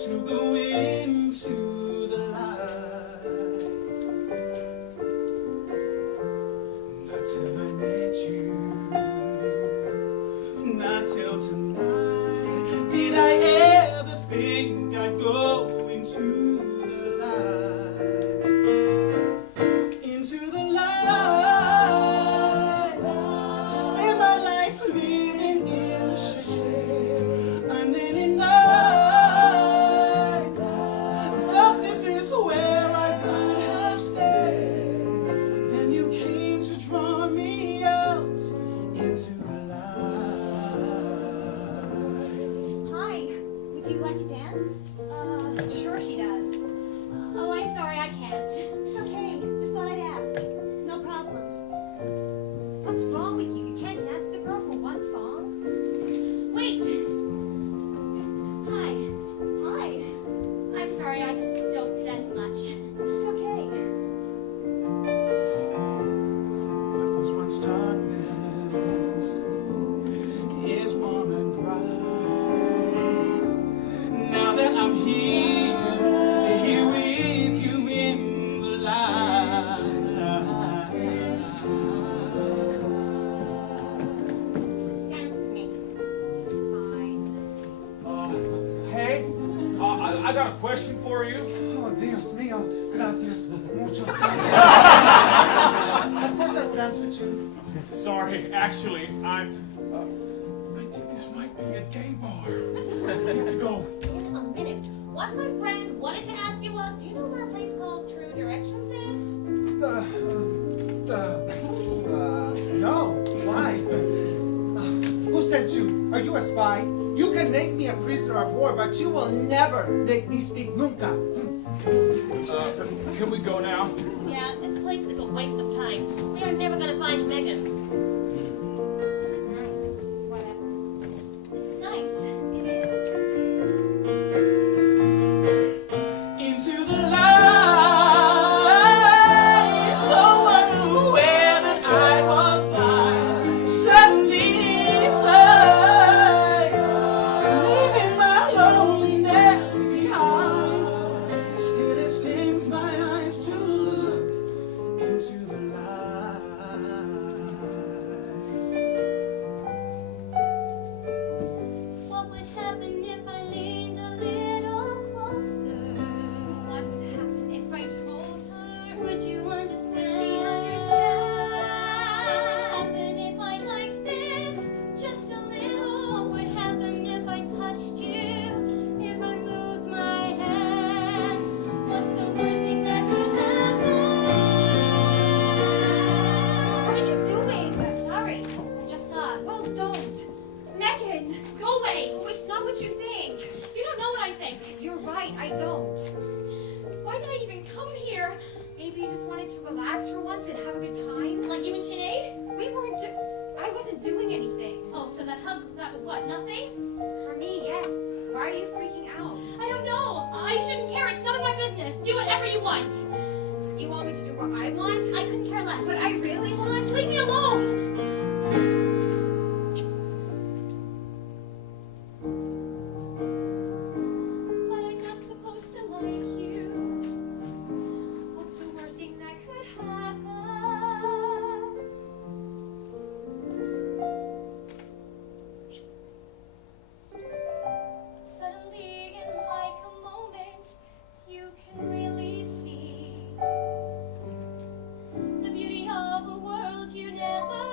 to go into the light? Not till I met you, not till tonight, did I ever think I'd go into the light. Into the light, spend my life living in the shade, and then in night, darkness is where I would have stayed. Then you came to draw me out into the light. Hi, would you like to dance? Sure she does. Oh, I'm sorry, I can't. It's okay, just thought I'd ask. No problem. What's wrong with you? You can't dance with a girl for one song? Wait! Hi. Hi. I'm sorry, I just don't dance much. It's okay. What was once darkness is warm and bright. Now that I'm here with you in the light. Dance with me. Fine. Hey, I got a question for you. Oh, Dios mío. Gracias. Muchos gracias. Of course I will dance with you. Sorry, actually, I think this might be a gay bar. We have to go. In a minute. What my friend wanted to ask you was, do you know where a place called True Directions is? No. Why? Who sent you? Are you a spy? You can make me a prisoner of war, but you will never make me speak nunca. can we go now? Yeah, this place is a waste of time. We are never gonna find Megan. This is nice. Whatever. This is nice. It is. Into the light, so unaware that I was blind. Suddenly these lights, leaving my loneliness behind. Still it stings my eyes to look into the light. What would happen if I leaned a little closer? What would happen if I told her? Would you understand? Would she understand? What would happen if I liked this just a little? What would happen if I touched you? If I moved my hand? What's the worst thing that could happen? What are you doing? Sorry, I just thought. Well, don't. Megan! Go away! Oh, it's not what you think. You don't know what I think. You're right, I don't. Why did I even come here? Maybe you just wanted to relax for once and have a good time. Like you and Sinead? I wasn't doing anything. Oh, so that hug, that was what, nothing? For me, yes. Why are you freaking out? I don't know. I shouldn't care. It's none of my business. Do whatever you want. You want me to do what I want? I couldn't care less. What I really want? Just leave me alone. But I'm not supposed to like you. What's the worst thing that could happen? Suddenly, in like a moment, you can really see the beauty of a world you never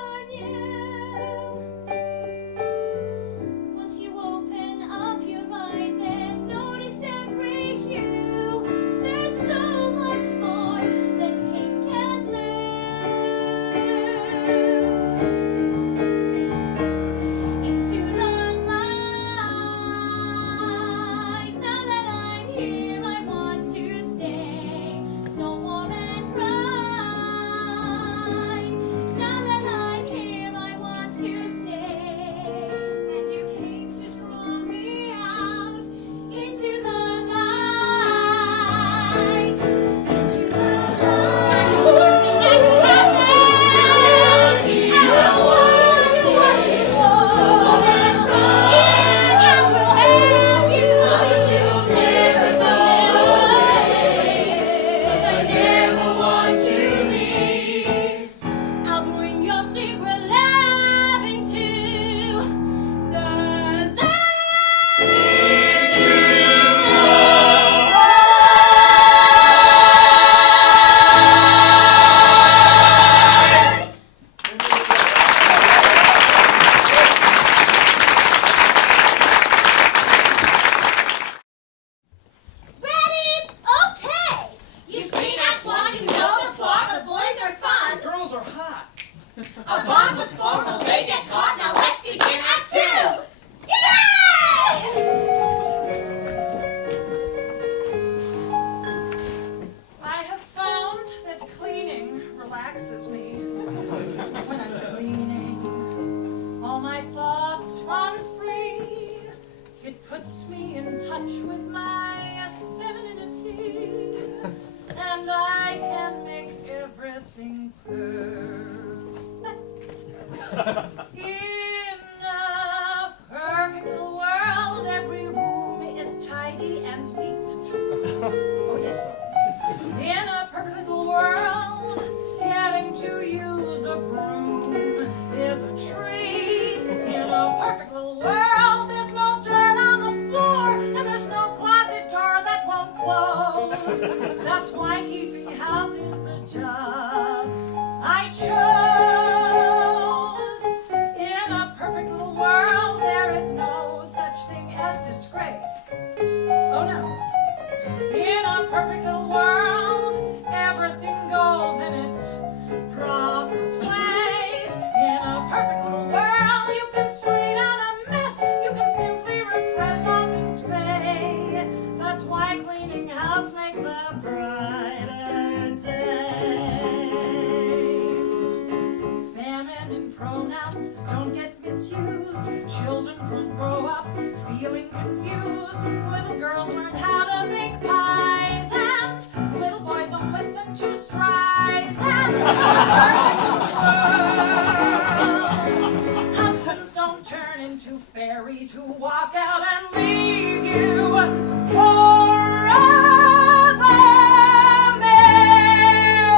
in touch with my femininity, and I can make everything perfect. In a perfect little world, every room is tidy and neat. Oh yes. In a perfect little world, getting to use a broom is a treat. In a perfect little world, there's no dirt on the floor, and there's no closet door that won't close. That's why keeping house is the job I chose. In a perfect little world, there is no such thing as disgrace. Oh no. In a perfect little world, everything goes in its proper place. In a perfect little world, you can straighten out a mess. You can simply repress all things fade. That's why cleaning house makes a brighter day. Feminine pronouns don't get misused. Children don't grow up feeling confused. Little girls learn how to make pies, and little boys don't listen to strides. And husbands don't turn into fairies who walk out and leave you forever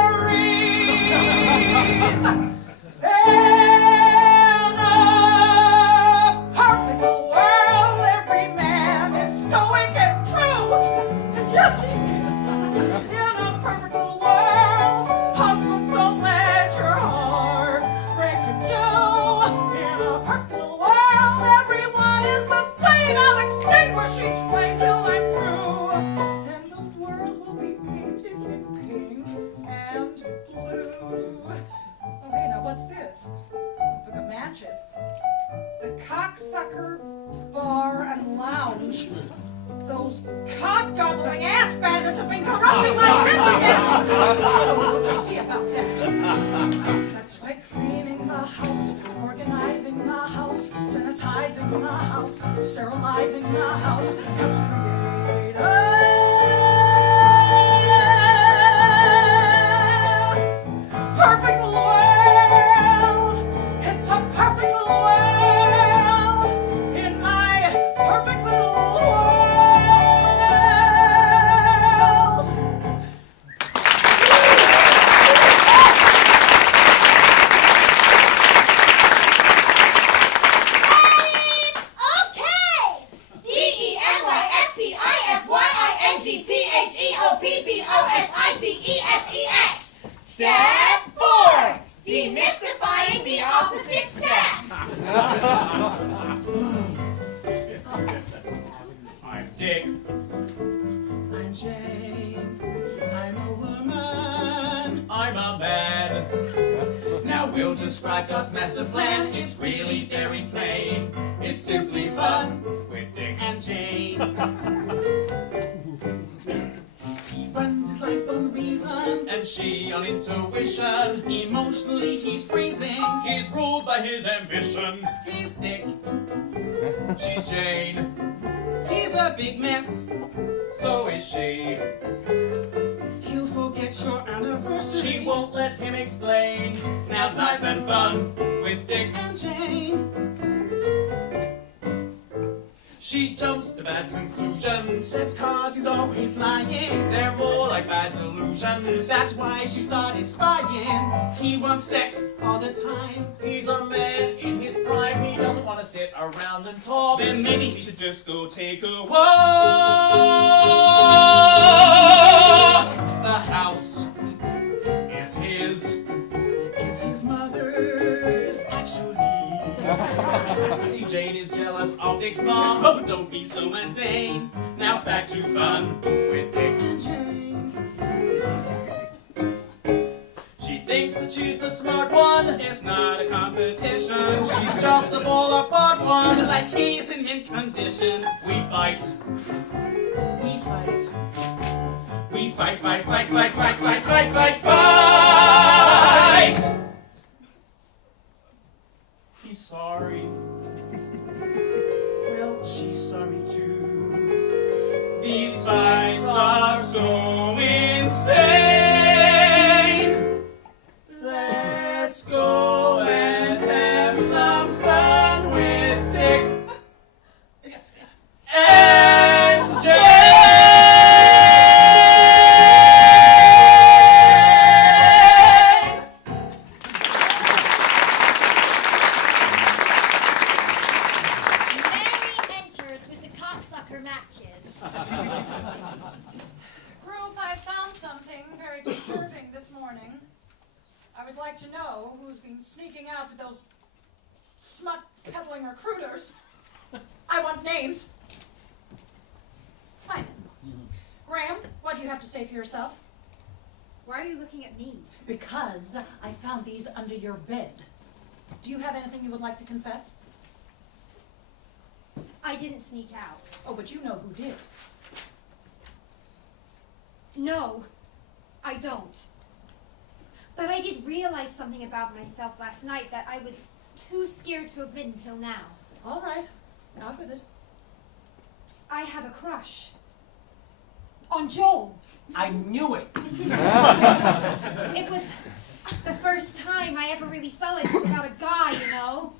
Marys. In a perfect world, every man is stoic and true. Yes, he is. In a perfect world, husbands don't let your heart break in two. In a perfect world, everyone is the same. I'll extinguish each flame till I'm through. And the world will be painted in pink and blue. Okay, now what's this? Book of matches. The Cocksucker Bar and Lounge. Those cock-gobbling ass bandits have been corrupting my kids again! We'll just see about that. That's right, cleaning the house, organizing the house, sanitizing the house, sterilizing the house, helps create perfect world. It's a perfect world. In my perfect little world. Okay! DENYSTIFYINGTHEOPPOSITES. Step 4. Demystifying the opposite sex. I'm Dick. I'm Jane. I'm a woman. I'm a man. Now we'll describe God's master plan. It's really very plain. It's simply fun With Dick. and Jane. He runs his life on reason, And she on intuition. emotionally he's freezing. He's ruled by his ambition. He's Dick. She's Jane. He's a big mess. So is she. He'll forget your anniversary. She won't let him explain. Now's life and fun with Dick. and Jane. She jumps to bad conclusions. That's 'cause he's always lying. They're more like bad delusions. That's why she started spying. He wants sex all the time. He's a man in his prime. He doesn't want to sit around and talk. Then maybe he should just go take a walk. The house is his. Is his mother's actually? See, Jane is jealous of Dick's mom. Oh, don't be so mundane. Now back to fun with Dick. And Jane. She thinks that she's the smart one. It's not a competition. She's just the ball apart one. Like he's in mint condition. We fight. We fight. We fight, fight, fight, fight, fight, fight, fight, fight, fight! He's sorry. Well, she's sorry too. soccer matches. Group, I found something very disturbing this morning. I would like to know who's been sneaking out with those smut-peddling recruiters. I want names. Fine. Graham, what do you have to say for yourself? Why are you looking at me? Because I found these under your bed. Do you have anything you would like to confess? I didn't sneak out. Oh, but you know who did. No, I don't. But I did realize something about myself last night that I was too scared to admit until now. All right, out with it. I have a crush. On Joel. I knew it. It was the first time I ever really felt like this about a guy, you know?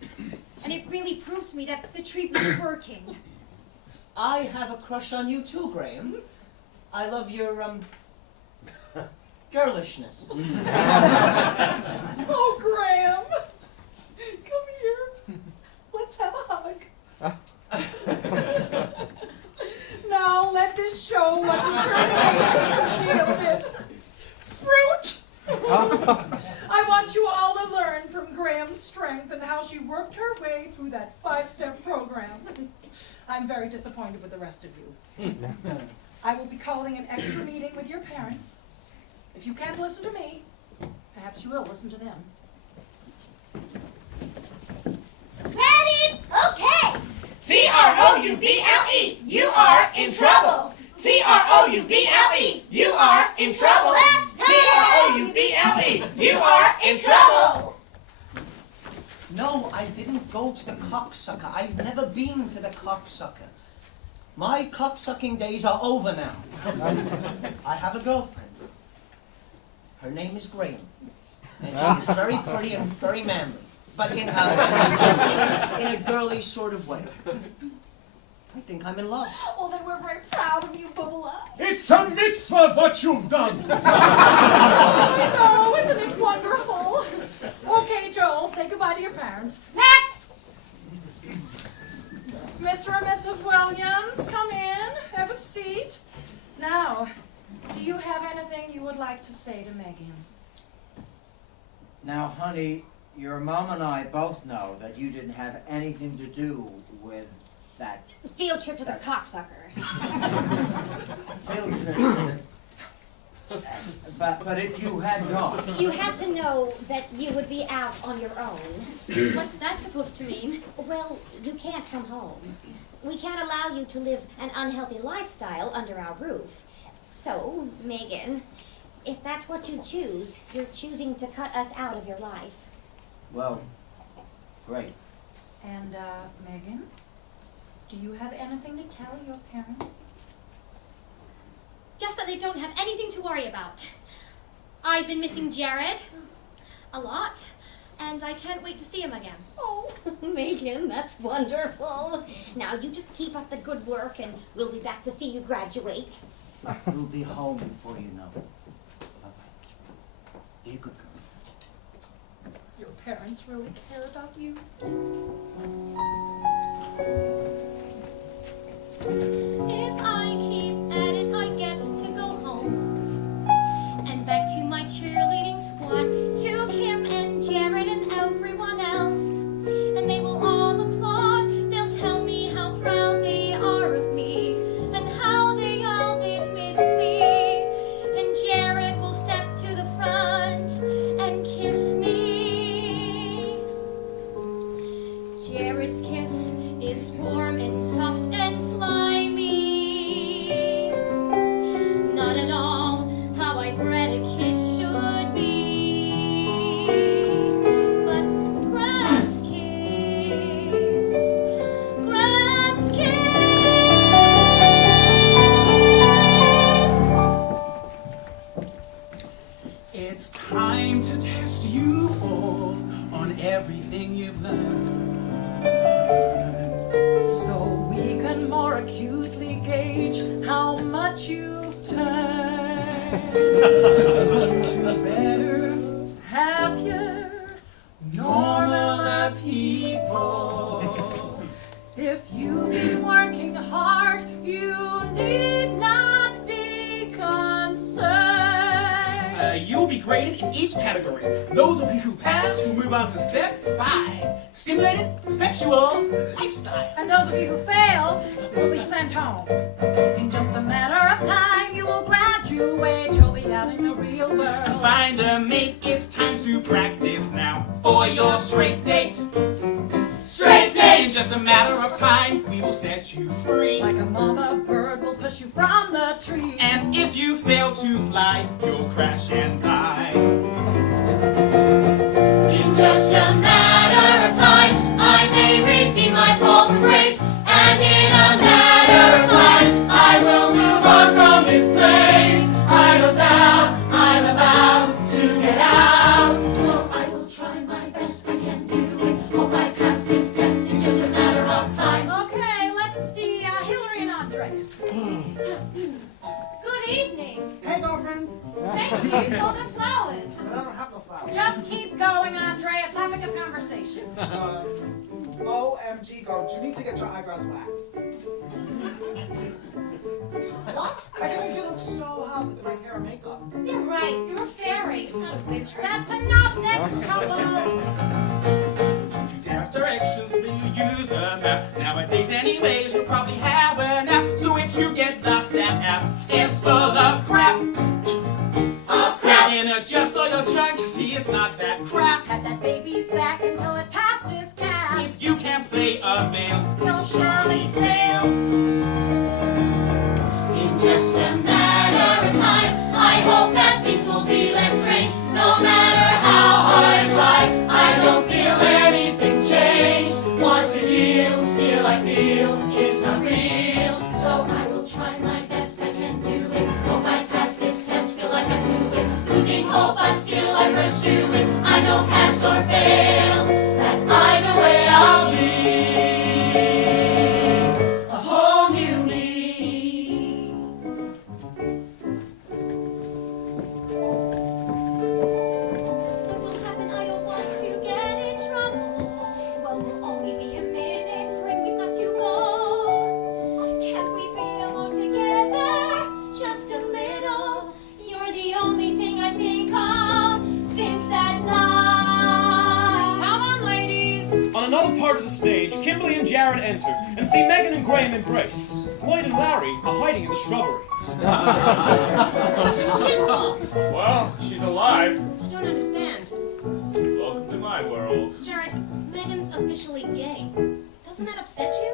And it really proved to me that the treatment's working. I have a crush on you too, Graham. I love your, girlishness. Oh, Graham! Come here. Let's have a hug. Now let this show what determination has yielded. Fruit! I want you all to learn from Graham's strength and how she worked her way through that 5-step program. I'm very disappointed with the rest of you. I will be calling an extra meeting with your parents. If you can't listen to me, perhaps you will listen to them. Ready? Okay! Trouble. You are in trouble. Trouble. You are in trouble. You are in trouble. No, I didn't go to the cocksucker. I've never been to the cocksucker. My cocksucking days are over now. I have a girlfriend. Her name is Graham. And she is very pretty and very manly. But in a girly sort of way. I think I'm in love. Well, then we're very proud of you, Bubba. It's a mitzvah what you've done. Oh, isn't it wonderful? Okay, Joel, say goodbye to your parents. Next! Mr. and Mrs. Williams, come in. Have a seat. Now, do you have anything you would like to say to Megan? Now, honey, your mom and I both know that you didn't have anything to do with that Field trip to the cocksucker. field trip. To the, but if you had gone, You have to know that you would be out on your own. What's that supposed to mean? Well, you can't come home. We can't allow you to live an unhealthy lifestyle under our roof. So, Megan, if that's what you choose, you're choosing to cut us out of your life. well, great. And, Megan, do you have anything to tell your parents? Just that they don't have anything to worry about. I've been missing Jared a lot, and I can't wait to see him again. Oh, Megan, that's wonderful. Now you just keep up the good work and we'll be back to see you graduate. We'll be home before you know it. Bye-bye. Be a good girl. Your parents really care about you? If I keep at it, I get to go home and back to my cheerleading squad, to Kim and Jared and everyone else, and they will all applaud. They'll tell me how proud they are of me and how they all did miss me, and Jared will step to the front and kiss me. Jared's kiss is warm and soft and slimy, not at all how I've read a kiss should be. But Graham's kiss, Graham's kiss. It's time to test you all on everything you've learned, so we can more acutely gauge how much you've turned into better, happier, normaler people. If you've been working hard, be graded in each category. Those of you who pass will move on to step 5, simulated sexual lifestyle. And those of you who fail will be sent home. In just a matter of time, you will graduate. You'll be out in the real world. And find a mate, it's time to practice now for your straight dates. Straight dates! In just a matter of time, we will set you free. Like a mama bird will push you from the tree. And if you fail to fly, you'll crash and die. In just a matter of time, I may redeem my fall from grace. And in a matter of time, I will move on from this place. I don't doubt I'm about to get out. So I will try my best, I can do it. Hope I pass this test in just a matter of time. Okay, let's see, Hillary and Andres. Good evening. Hey, girlfriend. Thank you for the flowers. I don't have no flowers. Just keep going, Andre. A topic of conversation. OMG, girl, you need to get your eyebrows waxed. What? I can make you look so hot with the right hair and makeup. You're right. You're a fairy, not a wizard. That's enough. Next couple. To dance directions, will you use a map? Nowadays, anyways, you'll probably have an app. So if you get lost, that app is full of crap. And adjust all your junk, you see it's not that crass. Pat that baby's back until it passes gas. If you can't play a male, you'll surely fail. In just a matter of time, I hope that things will be less strange. No matter how hard I try, I don't feel anything changed. Want to heal, still I feel it's not real. So I will try my best, I can do it. Hope I pass this test, feel like I blew it. Losing hope, but still I pursue it. I know pass or fail, that either way I'll be a whole new me. What will happen? I don't want to get in trouble. Well, we'll only be a minute when we've got to go. Can't we be alone together? Just a little. You're the only thing I think of since that night. Come on, ladies. On another part of the stage, Kimberly and Jared enter and see Megan and Graham embrace. Lloyd and Larry are hiding in the shrubbery. Well, she's alive. I don't understand. Welcome to my world. Jared, Megan's officially gay. Doesn't that upset you?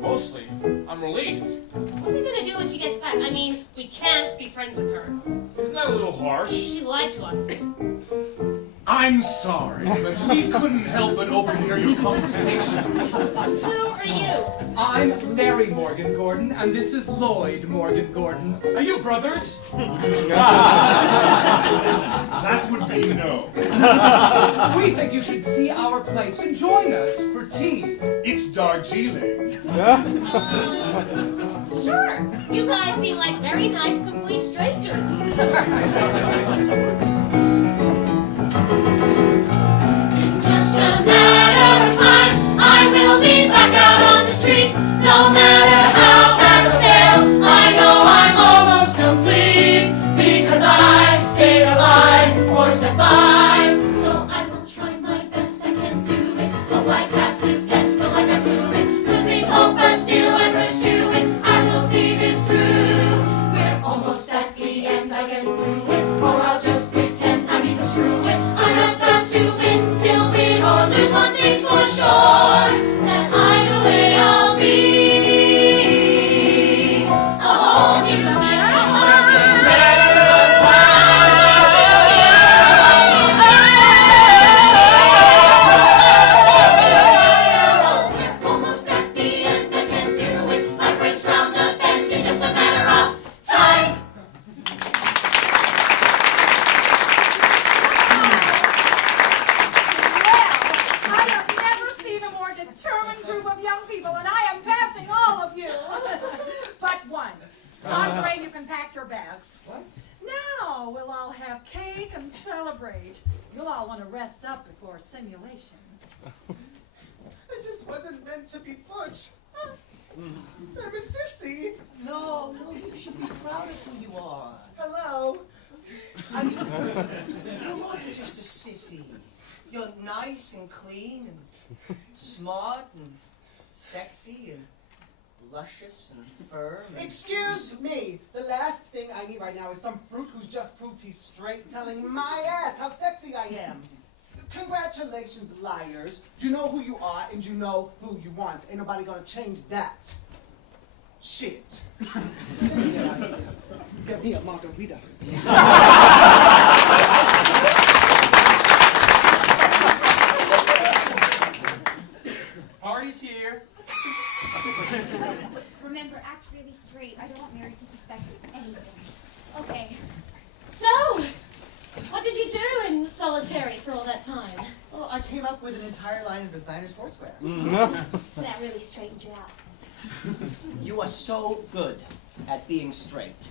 Mostly, I'm relieved. What are we gonna do when she gets back? I mean, we can't be friends with her. Isn't that a little harsh? She lied to us. I'm sorry, but we couldn't help but overhear your conversation. Who are you? I'm Larry Morgan Gordon, and this is Lloyd Morgan Gordon. Are you brothers? That would be no. We think you should see our place and join us for tea. It's Darjeeling. Sure. You guys seem like very nice, complete strangers. In just a matter of time, I will be back out on the street. No matter how pass or fail, I know I'm almost complete because I've stayed alive for step 5. So I will try my best, I can do it. Hope I pass this test, feel like I blew it. Losing hope, but still I pursue it. I will see this through. We're almost at the end, I get through it, or I'll just pretend I mean to screw it. I have got to win, still win or lose. One thing's for sure, that either way I'll be a whole new me. We're almost at the end, I can do it. Life race round the bend in just a matter of time. I have never seen a more determined group of young people, and I am passing all of you. But one. Andre, you can pack your bags. What? Now we'll all have cake and celebrate. You'll all want to rest up before simulation. I just wasn't meant to be butch. I'm a sissy. No, you should be proud of who you are. Hello. I mean, you're not just a sissy. You're nice and clean and smart and sexy and luscious and firm. And Excuse me. The last thing I need right now is some fruit who's just proved he's straight telling my ass how sexy I am. Congratulations, liars. You know who you are and you know who you want. Ain't nobody gonna change that. Shit. Get me a margarita. Party's here. Remember, act really straight. I don't want Mary to suspect anything. Okay. So, what did you do in solitary for all that time? Well, I came up with an entire line of designer sportswear. So that really straightened you out. you are so good at being straight.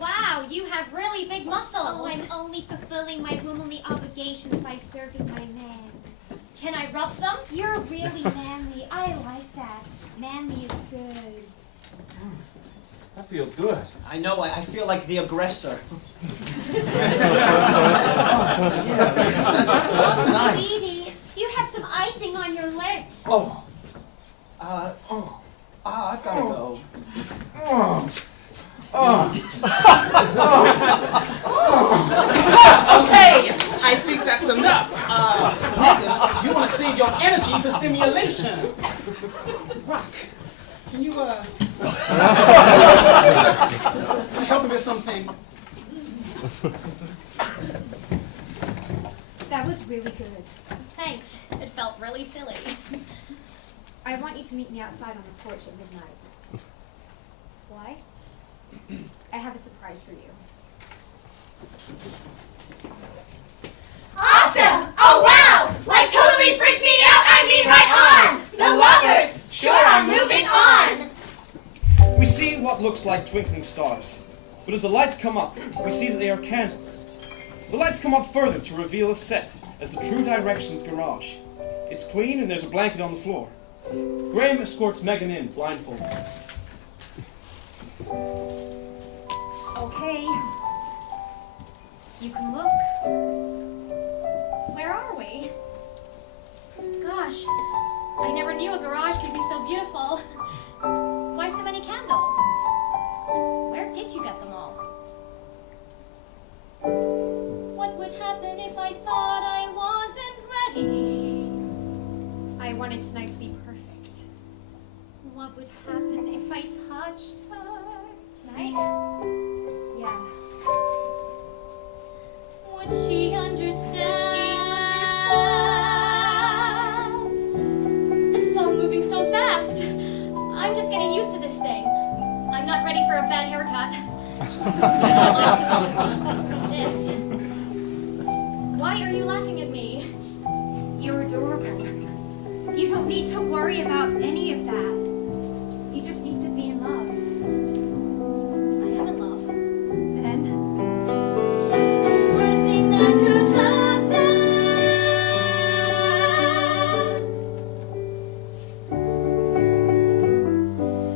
Wow, you have really big muscles. Oh, I'm only fulfilling my womanly obligations by serving my man. Can I rough them? You're really manly. I like that. Manly is good. That feels good. I know, I feel like the aggressor. Oh, sweetie, you have some icing on your lips. Oh. I've gotta go. Okay, I think that's enough. Megan, you want to save your energy for simulation. Rock, can you help me with something? That was really good. Thanks. It felt really silly. I want you to meet me outside on the porch at midnight. Why? I have a surprise for you. Awesome! Oh wow! Like totally freaked me out, I mean right on! The lovers sure are moving on! We see what looks like twinkling stars, but as the lights come up, we see that they are candles. The lights come up further to reveal a set as the True Directions garage. It's clean and there's a blanket on the floor. Graham escorts Megan in, blindfolded. Okay. You can look. Where are we? Gosh, I never knew a garage could be so beautiful. Why so many candles? Where did you get them all? What would happen if I thought I wasn't ready? I wanted tonight to be perfect. What would happen if I touched her tonight? Yeah. Would she understand? This is all moving so fast. I'm just getting used to this thing. I'm not ready for a bad haircut. This. Why are you laughing at me? You're adorable. You don't need to worry about any of that. You just need to be in love. I am in love. Then, What's the worst thing that could happen?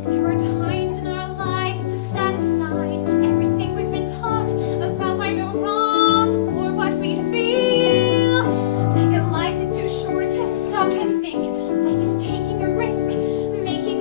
there are times in our lives to set aside everything we've been taught about right or wrong for what we feel. Like life is too short to stop and think. Life is taking a risk, making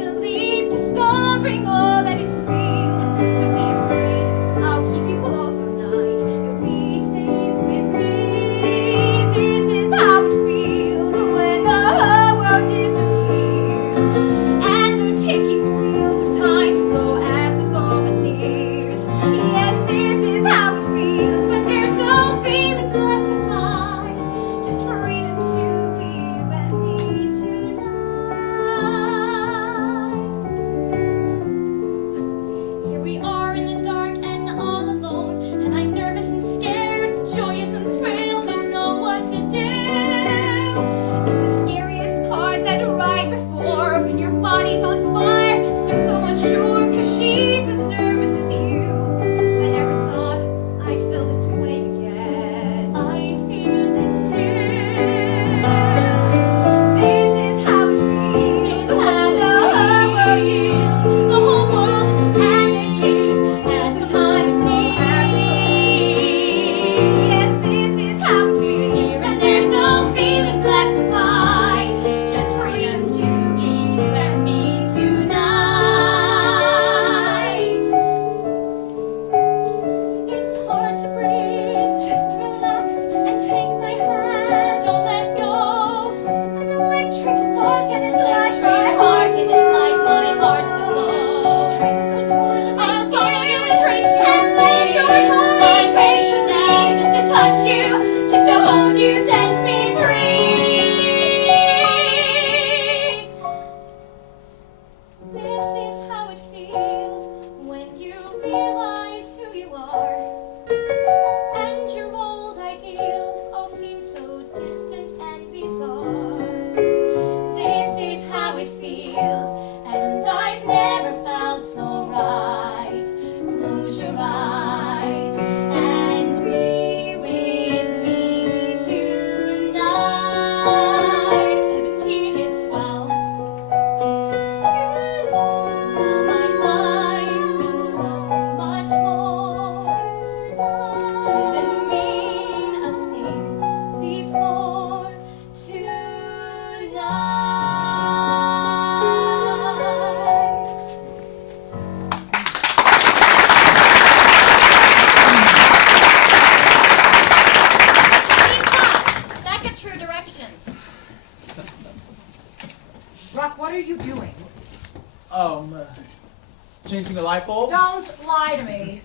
the light bulb. Don't lie to me.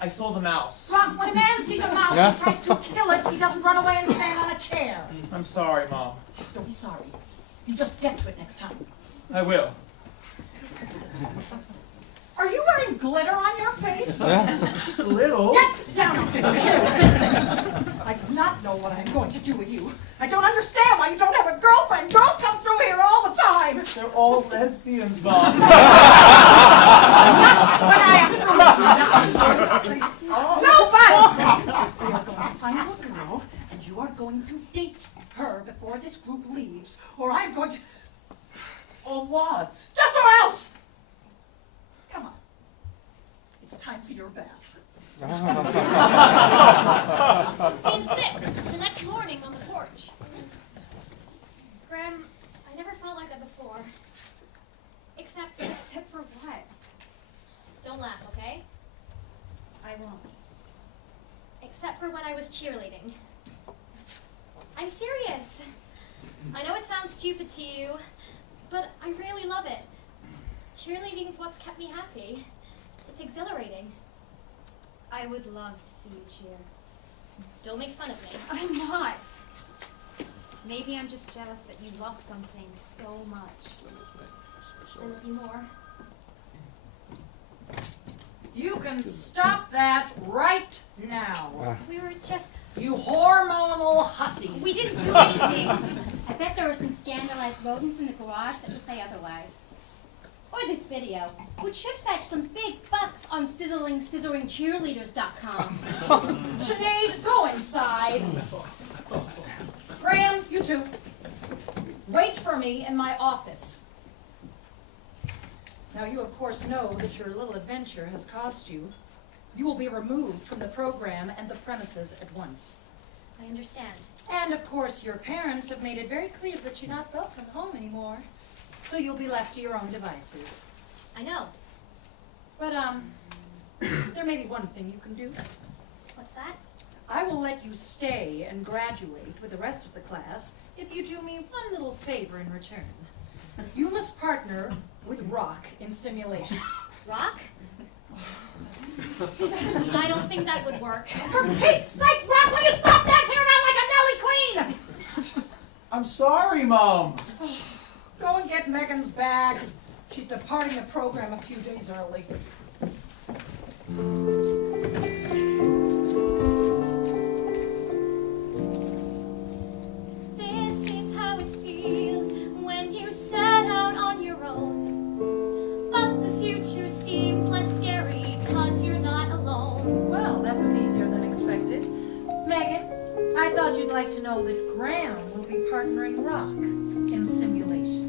I stole the mouse. Rock, when a man sees a mouse, he tries to kill it. He doesn't run away and stand on a chair. I'm sorry, Mom. Don't be sorry. You just get to it next time. I will. Are you wearing glitter on your face? Just a little. Get down off the chair, citizens. I do not know what I am going to do with you. I don't understand why you don't have a girlfriend. Girls come through here all the time. They're all lesbians, Mom. Not when I am through with you. No buts. We are going to find you a girl, and you are going to date her before this group leaves, or I'm going to... Or what? Just or else! Come on. It's time for your bath. Scene 6, the next morning on the porch. Graham, I never felt like that before. Except for what? Don't laugh, okay? I won't. Except for when I was cheerleading. I'm serious. I know it sounds stupid to you, but I really love it. Cheerleading is what's kept me happy. It's exhilarating. I would love to see you cheer. Don't make fun of me. I'm not. Maybe I'm just jealous that you love something so much. I love you more. You can stop that right now. We were just... You hormonal hussies. We didn't do anything. I bet there were some scandalized rodents in the garage that would say otherwise. Or this video, which should fetch some big bucks on scissoringcheerleaders.com. Sinead, go inside. Graham, you two. Wait for me in my office. Now you of course know that your little adventure has cost you. You will be removed from the program and the premises at once. I understand. And of course your parents have made it very clear that you're not welcome home anymore. So you'll be left to your own devices. I know. But, there may be one thing you can do. What's that? I will let you stay and graduate with the rest of the class if you do me one little favor in return. You must partner with Rock in simulation. Rock? I don't think that would work. For Pete's sake, Rock, will you stop dancing around like a Nelly Queen? I'm sorry, Mom. Go and get Megan's bags. She's departing the program a few days early. This is how it feels when you set out on your own. But the future seems less scary because you're not alone. Well, that was easier than expected. Megan, I thought you'd like to know that Graham will be partnering Rock in simulation.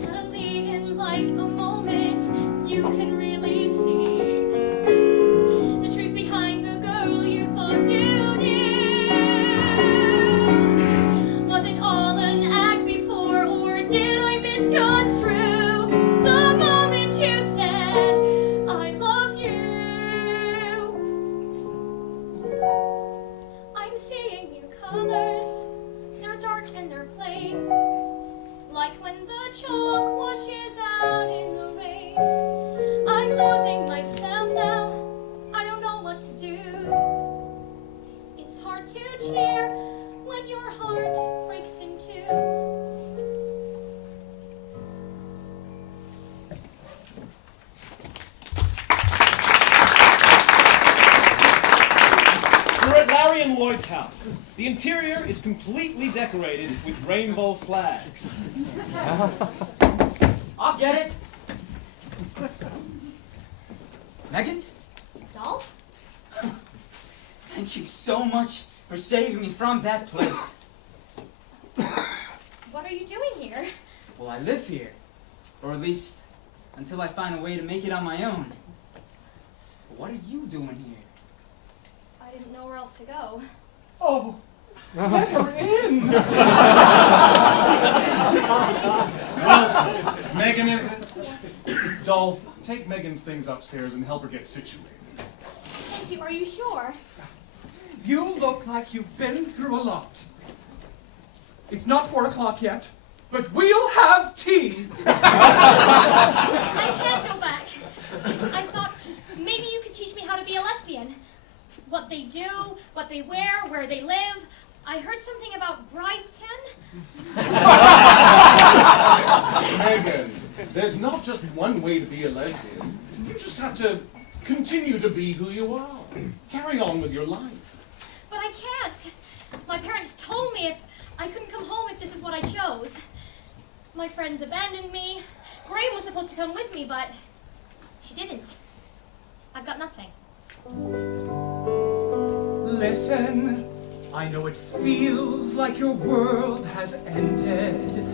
Suddenly, in like a moment, you can really see the truth behind the girl you thought you knew. Was it all an act before, or did I misconstrue the moment you said, I love you? I'm seeing new colors, they're dark and they're plain. Like when the chalk washes out in the rain. I'm losing myself now, I don't know what to do. It's hard to cheer when your heart breaks in two. We're at Larry and Lloyd's house. The interior is completely decorated with rainbow flags. I'll get it. Megan? Dolph? Thank you so much for saving me from that place. What are you doing here? Well, I live here. Or at least until I find a way to make it on my own. But what are you doing here? I didn't know where else to go. Oh, let her in. Well, Megan, is it? Yes. Dolph, take Megan's things upstairs and help her get situated. Thank you. Are you sure? You look like you've been through a lot. It's not 4 o'clock yet, but but we'll have tea. I can't go back. I thought maybe you could teach me how to be a lesbian. What they do, what they wear, where they live. I heard something about Brighton. Megan, there's not just one way to be a lesbian. You just have to continue to be who you are. Carry on with your life. But I can't. My parents told me if I couldn't come home if this is what I chose. My friends abandoned me. Graham was supposed to come with me, but she didn't. I've got nothing. Listen, I know it feels like your world has ended.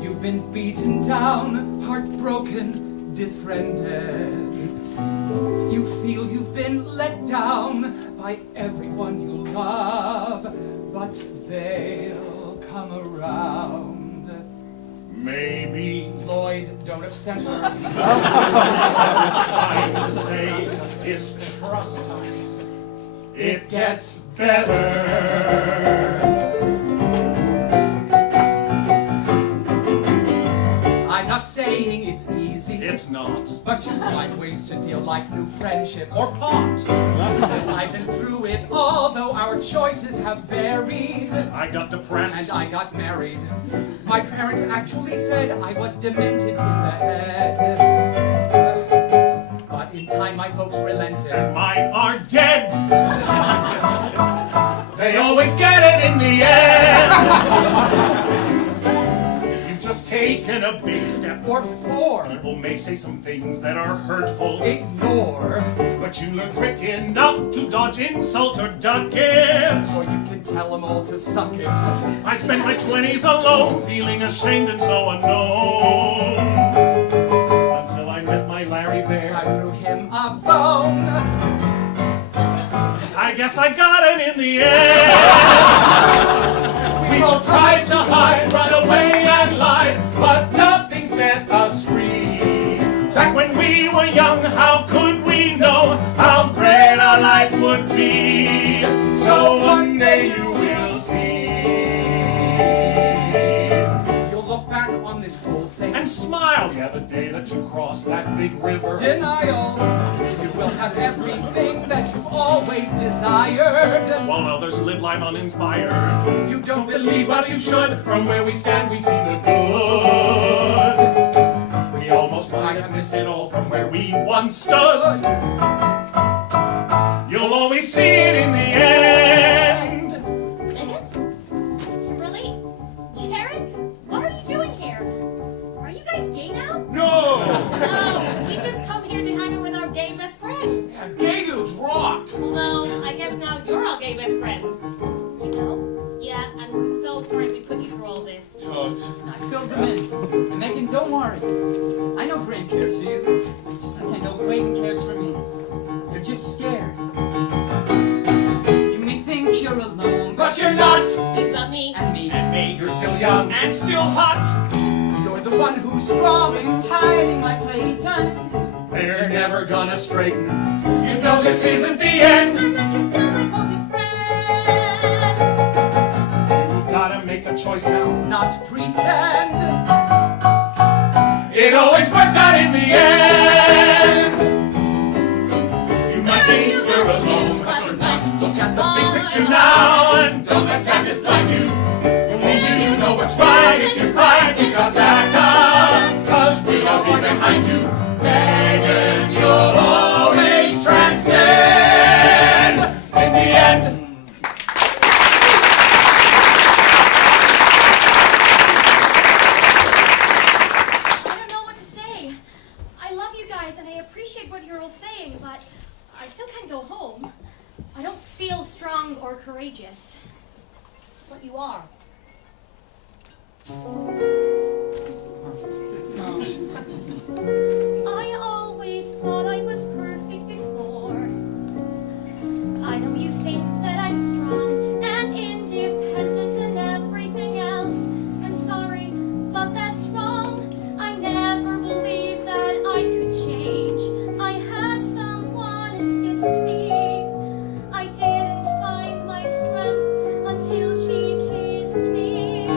You've been beaten down, heartbroken, defriended. You feel you've been let down by everyone you love, but they'll come around. Maybe. Lloyd, don't upset her. What we're trying to say is trust us. It gets better. I'm not saying it's easy. It's not. But you find ways to deal like new friendships. Or pot. Still, I've been through it all, though our choices have varied. I got depressed. And I got married. My parents actually said I was demented in the head. But in time, my folks relented. And mine are dead. They always get it in the end. You've just taken a big step. Or 4. People may say some things that are hurtful. Ignore. But you learn quick enough to dodge insult or duck it. Or you can tell them all to suck it. I spent my 20s alone, feeling ashamed and so unknown. Until I met my Larry Bear. I threw him a bone. I guess I got it in the end. We all tried to hide, run away and lie, but nothing set us free. Back when we were young, how could we know how great our life would be? So one day you will see. You'll look back on this whole thing And smile, yeah, the day that you crossed that big river. Denial. You will have everything that you've always desired. While others live life uninspired. You don't believe what you should. From where we stand, we see the good. We almost might have missed it all from where we once stood. You'll always see it in the end. Megan? Kimberly? Jared? What are you doing here? Are you guys gay now? No! No, we just come here to hang out with our gay best friends. Yeah, gay dudes rock. Well, no, I guess now you're our gay best friend. You know? Yeah, and we're so sorry we put you through all this. Totes. I filled them in. And Megan, don't worry. I know Graham cares for you, just like I know Clayton cares for me. You're just scared. You may think you're alone, But you're not. You've got me. and me. And me, you're still young. And still hot. You're the one who's strong. Tiling my Clayton. They're never gonna straighten. You know this isn't the end. I'm not just still my closest friend. You've gotta make a choice now. Not pretend. It always works out in the end. You might think you're alone, but you're not. Look at the big picture now, and don't let sadness blind you. Only you know what's right. If you're right, you got back up, 'cause we'll all be behind you. Megan, you'll always transcend in the end. I don't know what to say. I love you guys and I appreciate what you're all saying, but I still can't go home. I don't feel strong or courageous. But you are. I always thought I was perfect before. I know you think that I'm strong and independent and everything else. I'm sorry, but that's wrong. I never believed that I could change. I had someone assist me. I didn't find my strength until she kissed me.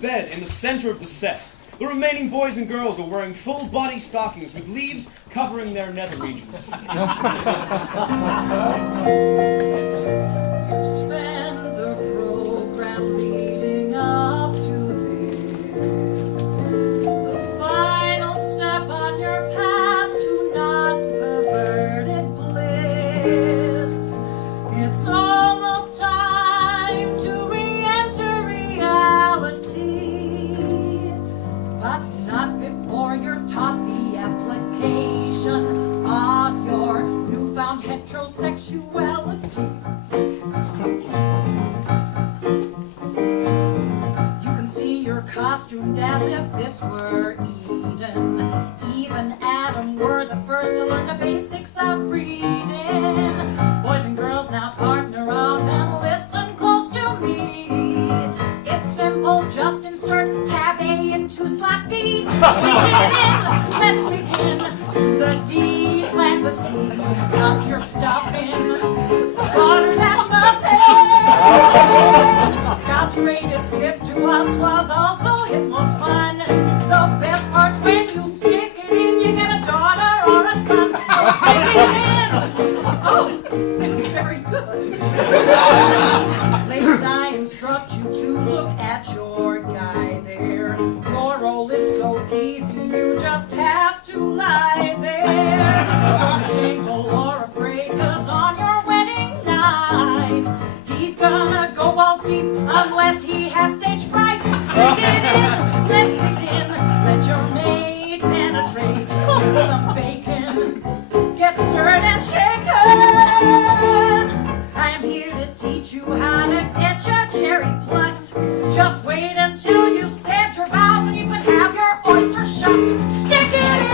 bed in the center of the set. The remaining boys and girls are wearing full-body stockings with leaves covering their nether regions. You spend the program leading up to this, the final step on your path to non-perverted bliss. It's almost time to re-enter reality, but not before you're taught the application of your newfound heterosexuality. You can see you're costumed as if this were Eden. Even Adam were the first to learn the basics of breeding. Boys and girls, now partner up and listen close to me. It's simple, just insert tab A into slot B. Slip it in, let's begin. Do the D, plant the seed, toss your stuff in, water that muffin. God's greatest gift to us was also his most fun. The best part's when you stick it in, you get a daughter or a son. So stick it in. Oh, that's very good. Ladies, I instruct you to look at your guy there. Your role is so easy, you just have to lie there. Don't be shameful or afraid, 'cause on your wedding night, he's gonna go balls deep unless he has stage fright. Stick it in, let's begin. Let your maid penetrate. Make some bacon, get stirred and shaken. I am here to teach you how to get your cherry plucked. Just wait until you said your vows and you can have your oyster shucked. Stick it in.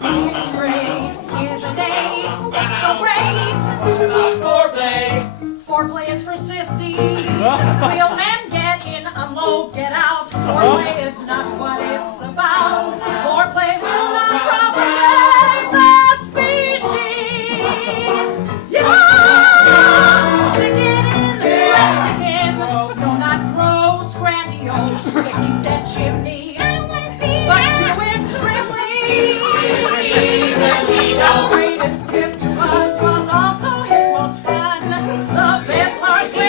Being straight is innate, so great. Foreplay is for sissies. Real men get in, unload, get out. Foreplay is not what it's about. Foreplay will not propagate the species. Yeah! Stick it in, let's begin. No, not gross, grandiose. Keep that chimney. But do it grimly. God's greatest gift to us was also his most fun. The best part's when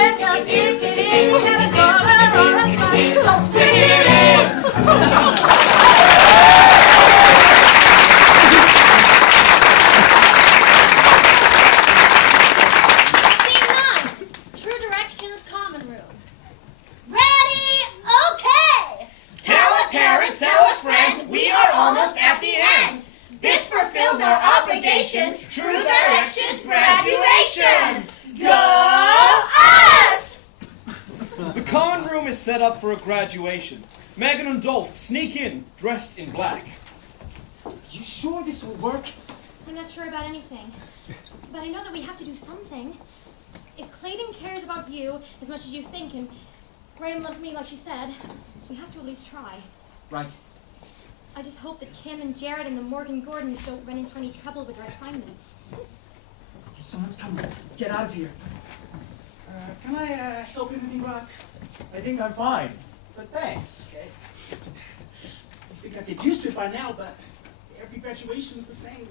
you stick it in. You get a daughter or a son. So stick it in. Scene 9, True Directions Common Room. Ready? Okay! Tell a parent, tell a friend, we are almost at the end. This fulfills our obligation, True Directions graduation. Go us! The common room is set up for a graduation. Megan and Dolph sneak in, dressed in black. You sure this will work? I'm not sure about anything, but I know that we have to do something. If Clayton cares about you as much as you think, and Graham loves me like she said, we have to at least try. Right. I just hope that Kim and Jared and the Morgan Gordons don't run into any trouble with their assignments. Hey, someone's coming. Let's get out of here. Can I help you with anything, Brock? I think I'm fine, but thanks. Okay. I think I get used to it by now, but every graduation is the same.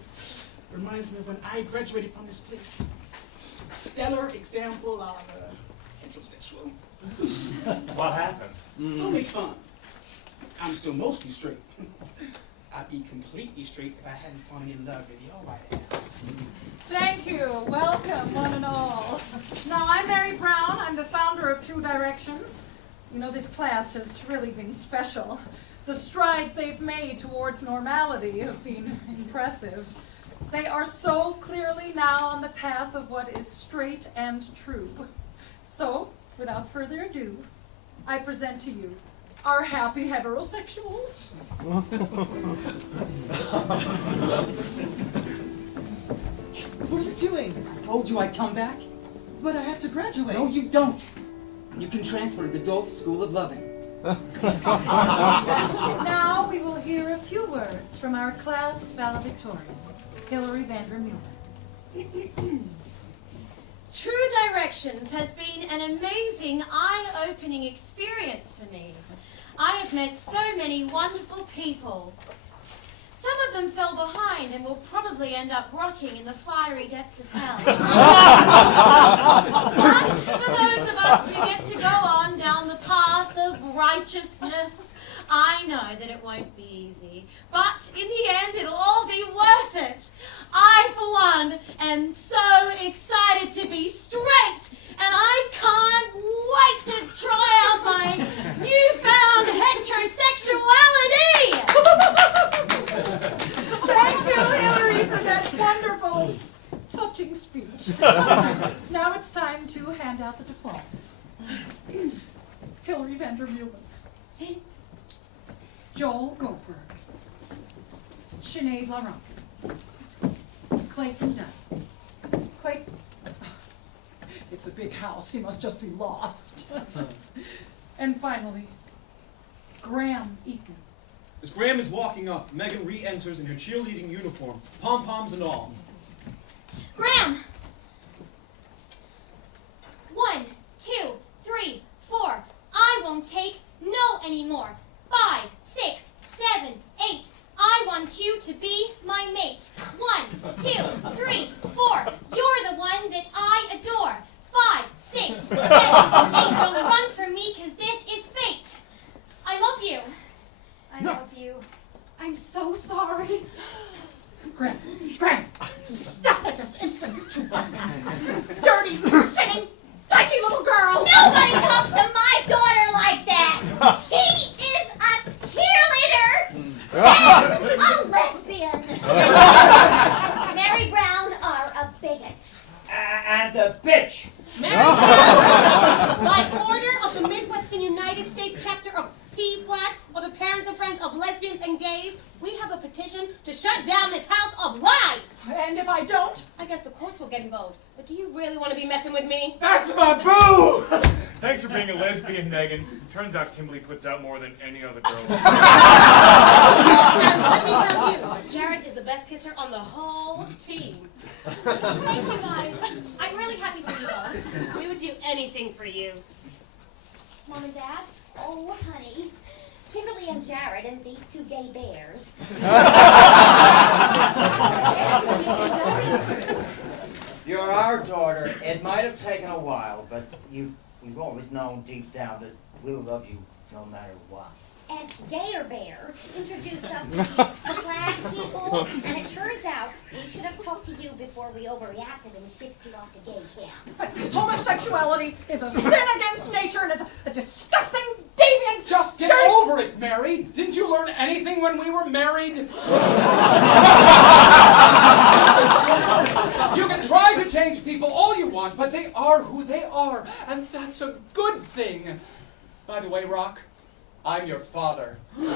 Reminds me of when I graduated from this place. Stellar example of heterosexual. What happened? Don't make fun. I'm still mostly straight. I'd be completely straight if I hadn't fallen in love with your white ass. Thank you. Welcome, one and all. Now, I'm Mary Brown. I'm the founder of True Directions. You know, this class has really been special. The strides they've made towards normality have been impressive. They are so clearly now on the path of what is straight and true. So, without further ado, I present to you our happy heterosexuals. What are you doing? I told you I'd come back. But I have to graduate. No, you don't. You can transfer to the Dolph School of Loving. Now we will hear a few words from our class valedictorian, Hilary Vandermeulen. True Directions has been an amazing, eye-opening experience for me. I have met so many wonderful people. Some of them fell behind and will probably end up rotting in the fiery depths of hell. But for those of us who get to go on down the path of righteousness, I know that it won't be easy. But in the end, it'll all be worth it. I, for one, am so excited to be straight, and I can't wait to try out my newfound heterosexuality! Thank you, Hilary, for that wonderful, touching speech. Now it's time to hand out the diplomas. Hilary Vandermeulen. Joel Goldberg. Sinead Laurent. Clayton Dunn. Clayton. It's a big house. He must just be lost. And finally, Graham Eaton. As Graham is walking up, Megan re-enters in her cheerleading uniform, pom-poms and all. Graham! 1, 2, 3, 4. I won't take no anymore. 5, 6, 7, 8. I want you to be my mate. 1, 2, 3, 4. You're the one that I adore. 5, 6, 7, 8. Don't run from me, 'cause this is fate. I love you. I love you. I'm so sorry. Graham, stop at this instant, you two buggers. Dirty, singing, dykey little girl. Nobody talks to my daughter like that. She is a cheerleader and a lesbian. Mary Brown are a bigot. And a bitch. Mary Brown, by order of the Midwestern United States chapter of PBLAC, or the Parents and Friends of Lesbians and Gays, we have a petition to shut down this house of lies. And if I don't? I guess the courts will get involved. But do you really want to be messing with me? That's my boo! Thanks for being a lesbian, Megan. Turns out Kimberly puts out more than any other girl. And let me tell you, Jared is the best kisser on the whole team. Thank you, guys. I'm really happy for you both. We would do anything for you. Mom and Dad? Oh, honey. Kimberly and Jared and these two gay bears. You're our daughter. It might have taken a while, but we've always known deep down that we'll love you no matter what. And Gayer Bear introduced us to the flag people, and it turns out we should have talked to you before we overreacted and shipped you off to gay camp. Homosexuality is a sin against nature and it's a disgusting, deviant... Just get over it, Mary. Didn't you learn anything when we were married? You can try to change people all you want, but they are who they are, and that's a good thing. By the way, Rock, I'm your father. You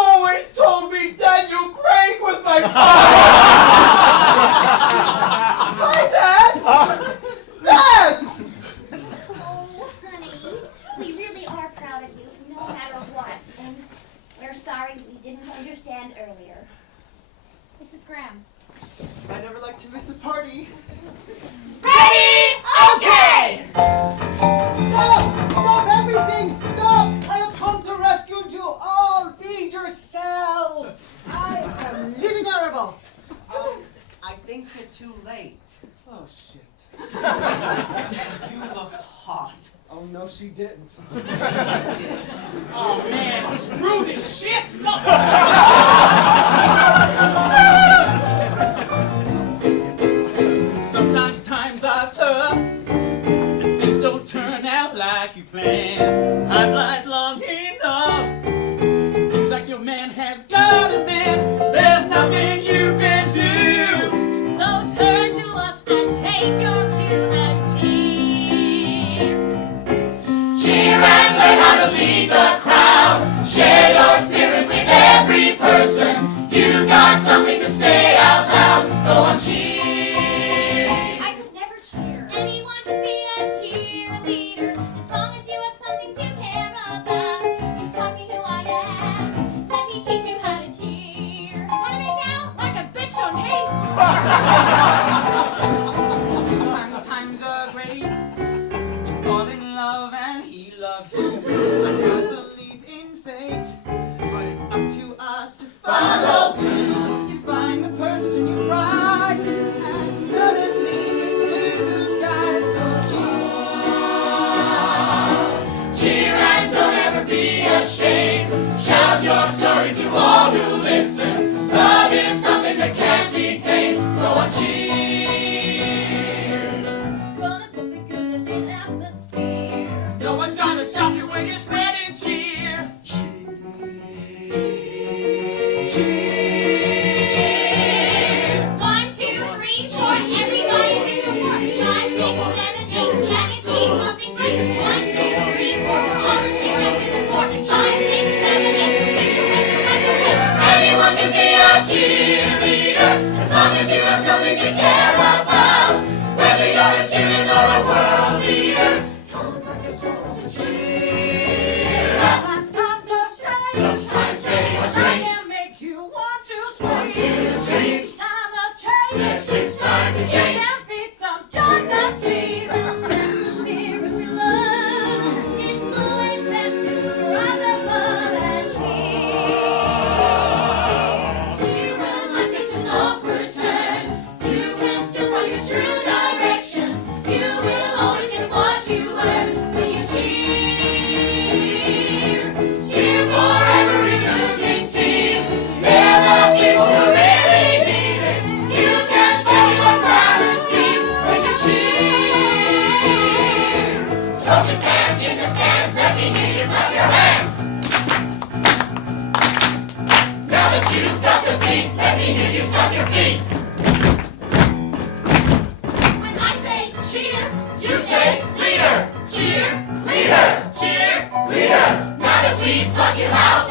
always told me Daniel Craig was my father! Hi, Dad! Dad! Oh, honey, we really are proud of you, no matter what. And we're sorry we didn't understand earlier. Mrs. Graham. I never like to miss a party. Ready? Okay! Stop everything! Stop! I have come to rescue you all! Feed yourselves! I am leading a revolt! I think you're too late. Oh, shit. You look hot. Oh, no, she didn't. Oh man, screw this shit! Sometimes times are tough, and things don't turn out like you planned. I've lied long enough. Seems like your man has got a man. There's nothing you can do. So turn to us and take your cue and cheer. Cheer and learn how to lead the crowd. Share your spirit with every person. You got something to say out loud. Go on, cheer. I could never cheer. Anyone could be a cheerleader. when you're spreading cheer. 1, 2, 3, 4. Everybody hit your fork. 5, 6, 7, 8. Jack and cheese, something great. 1, 2, 3, 4. All the stick down to the fork. 5, 6, 7, 8. Cheer your way through like a whip. Anyone can be a cheerleader as long as you have something to care about. Whether you're a student or a world leader, come on, practice drums to cheer. Sometimes times are strange. Sometimes they are strange. They can make you want to scream. Want to scream. It's time to change. Yes, it's time to change. You can't beat them, join the team. Spirit we love. It's always best to rise above and cheer. Cheer when life takes an awkward turn. You can still find your true direction. You will always get what you earn when you cheer. Cheer for every losing team. They're the people who really need it. You can spell your father's scheme when you cheer. Trojan fans in the stands, let me hear you clap your hands. Now that you've got the beat, let me hear you stomp your feet. When I say cheer, you say leader. Cheer, leader. Cheer, leader. Now that we've taught you how,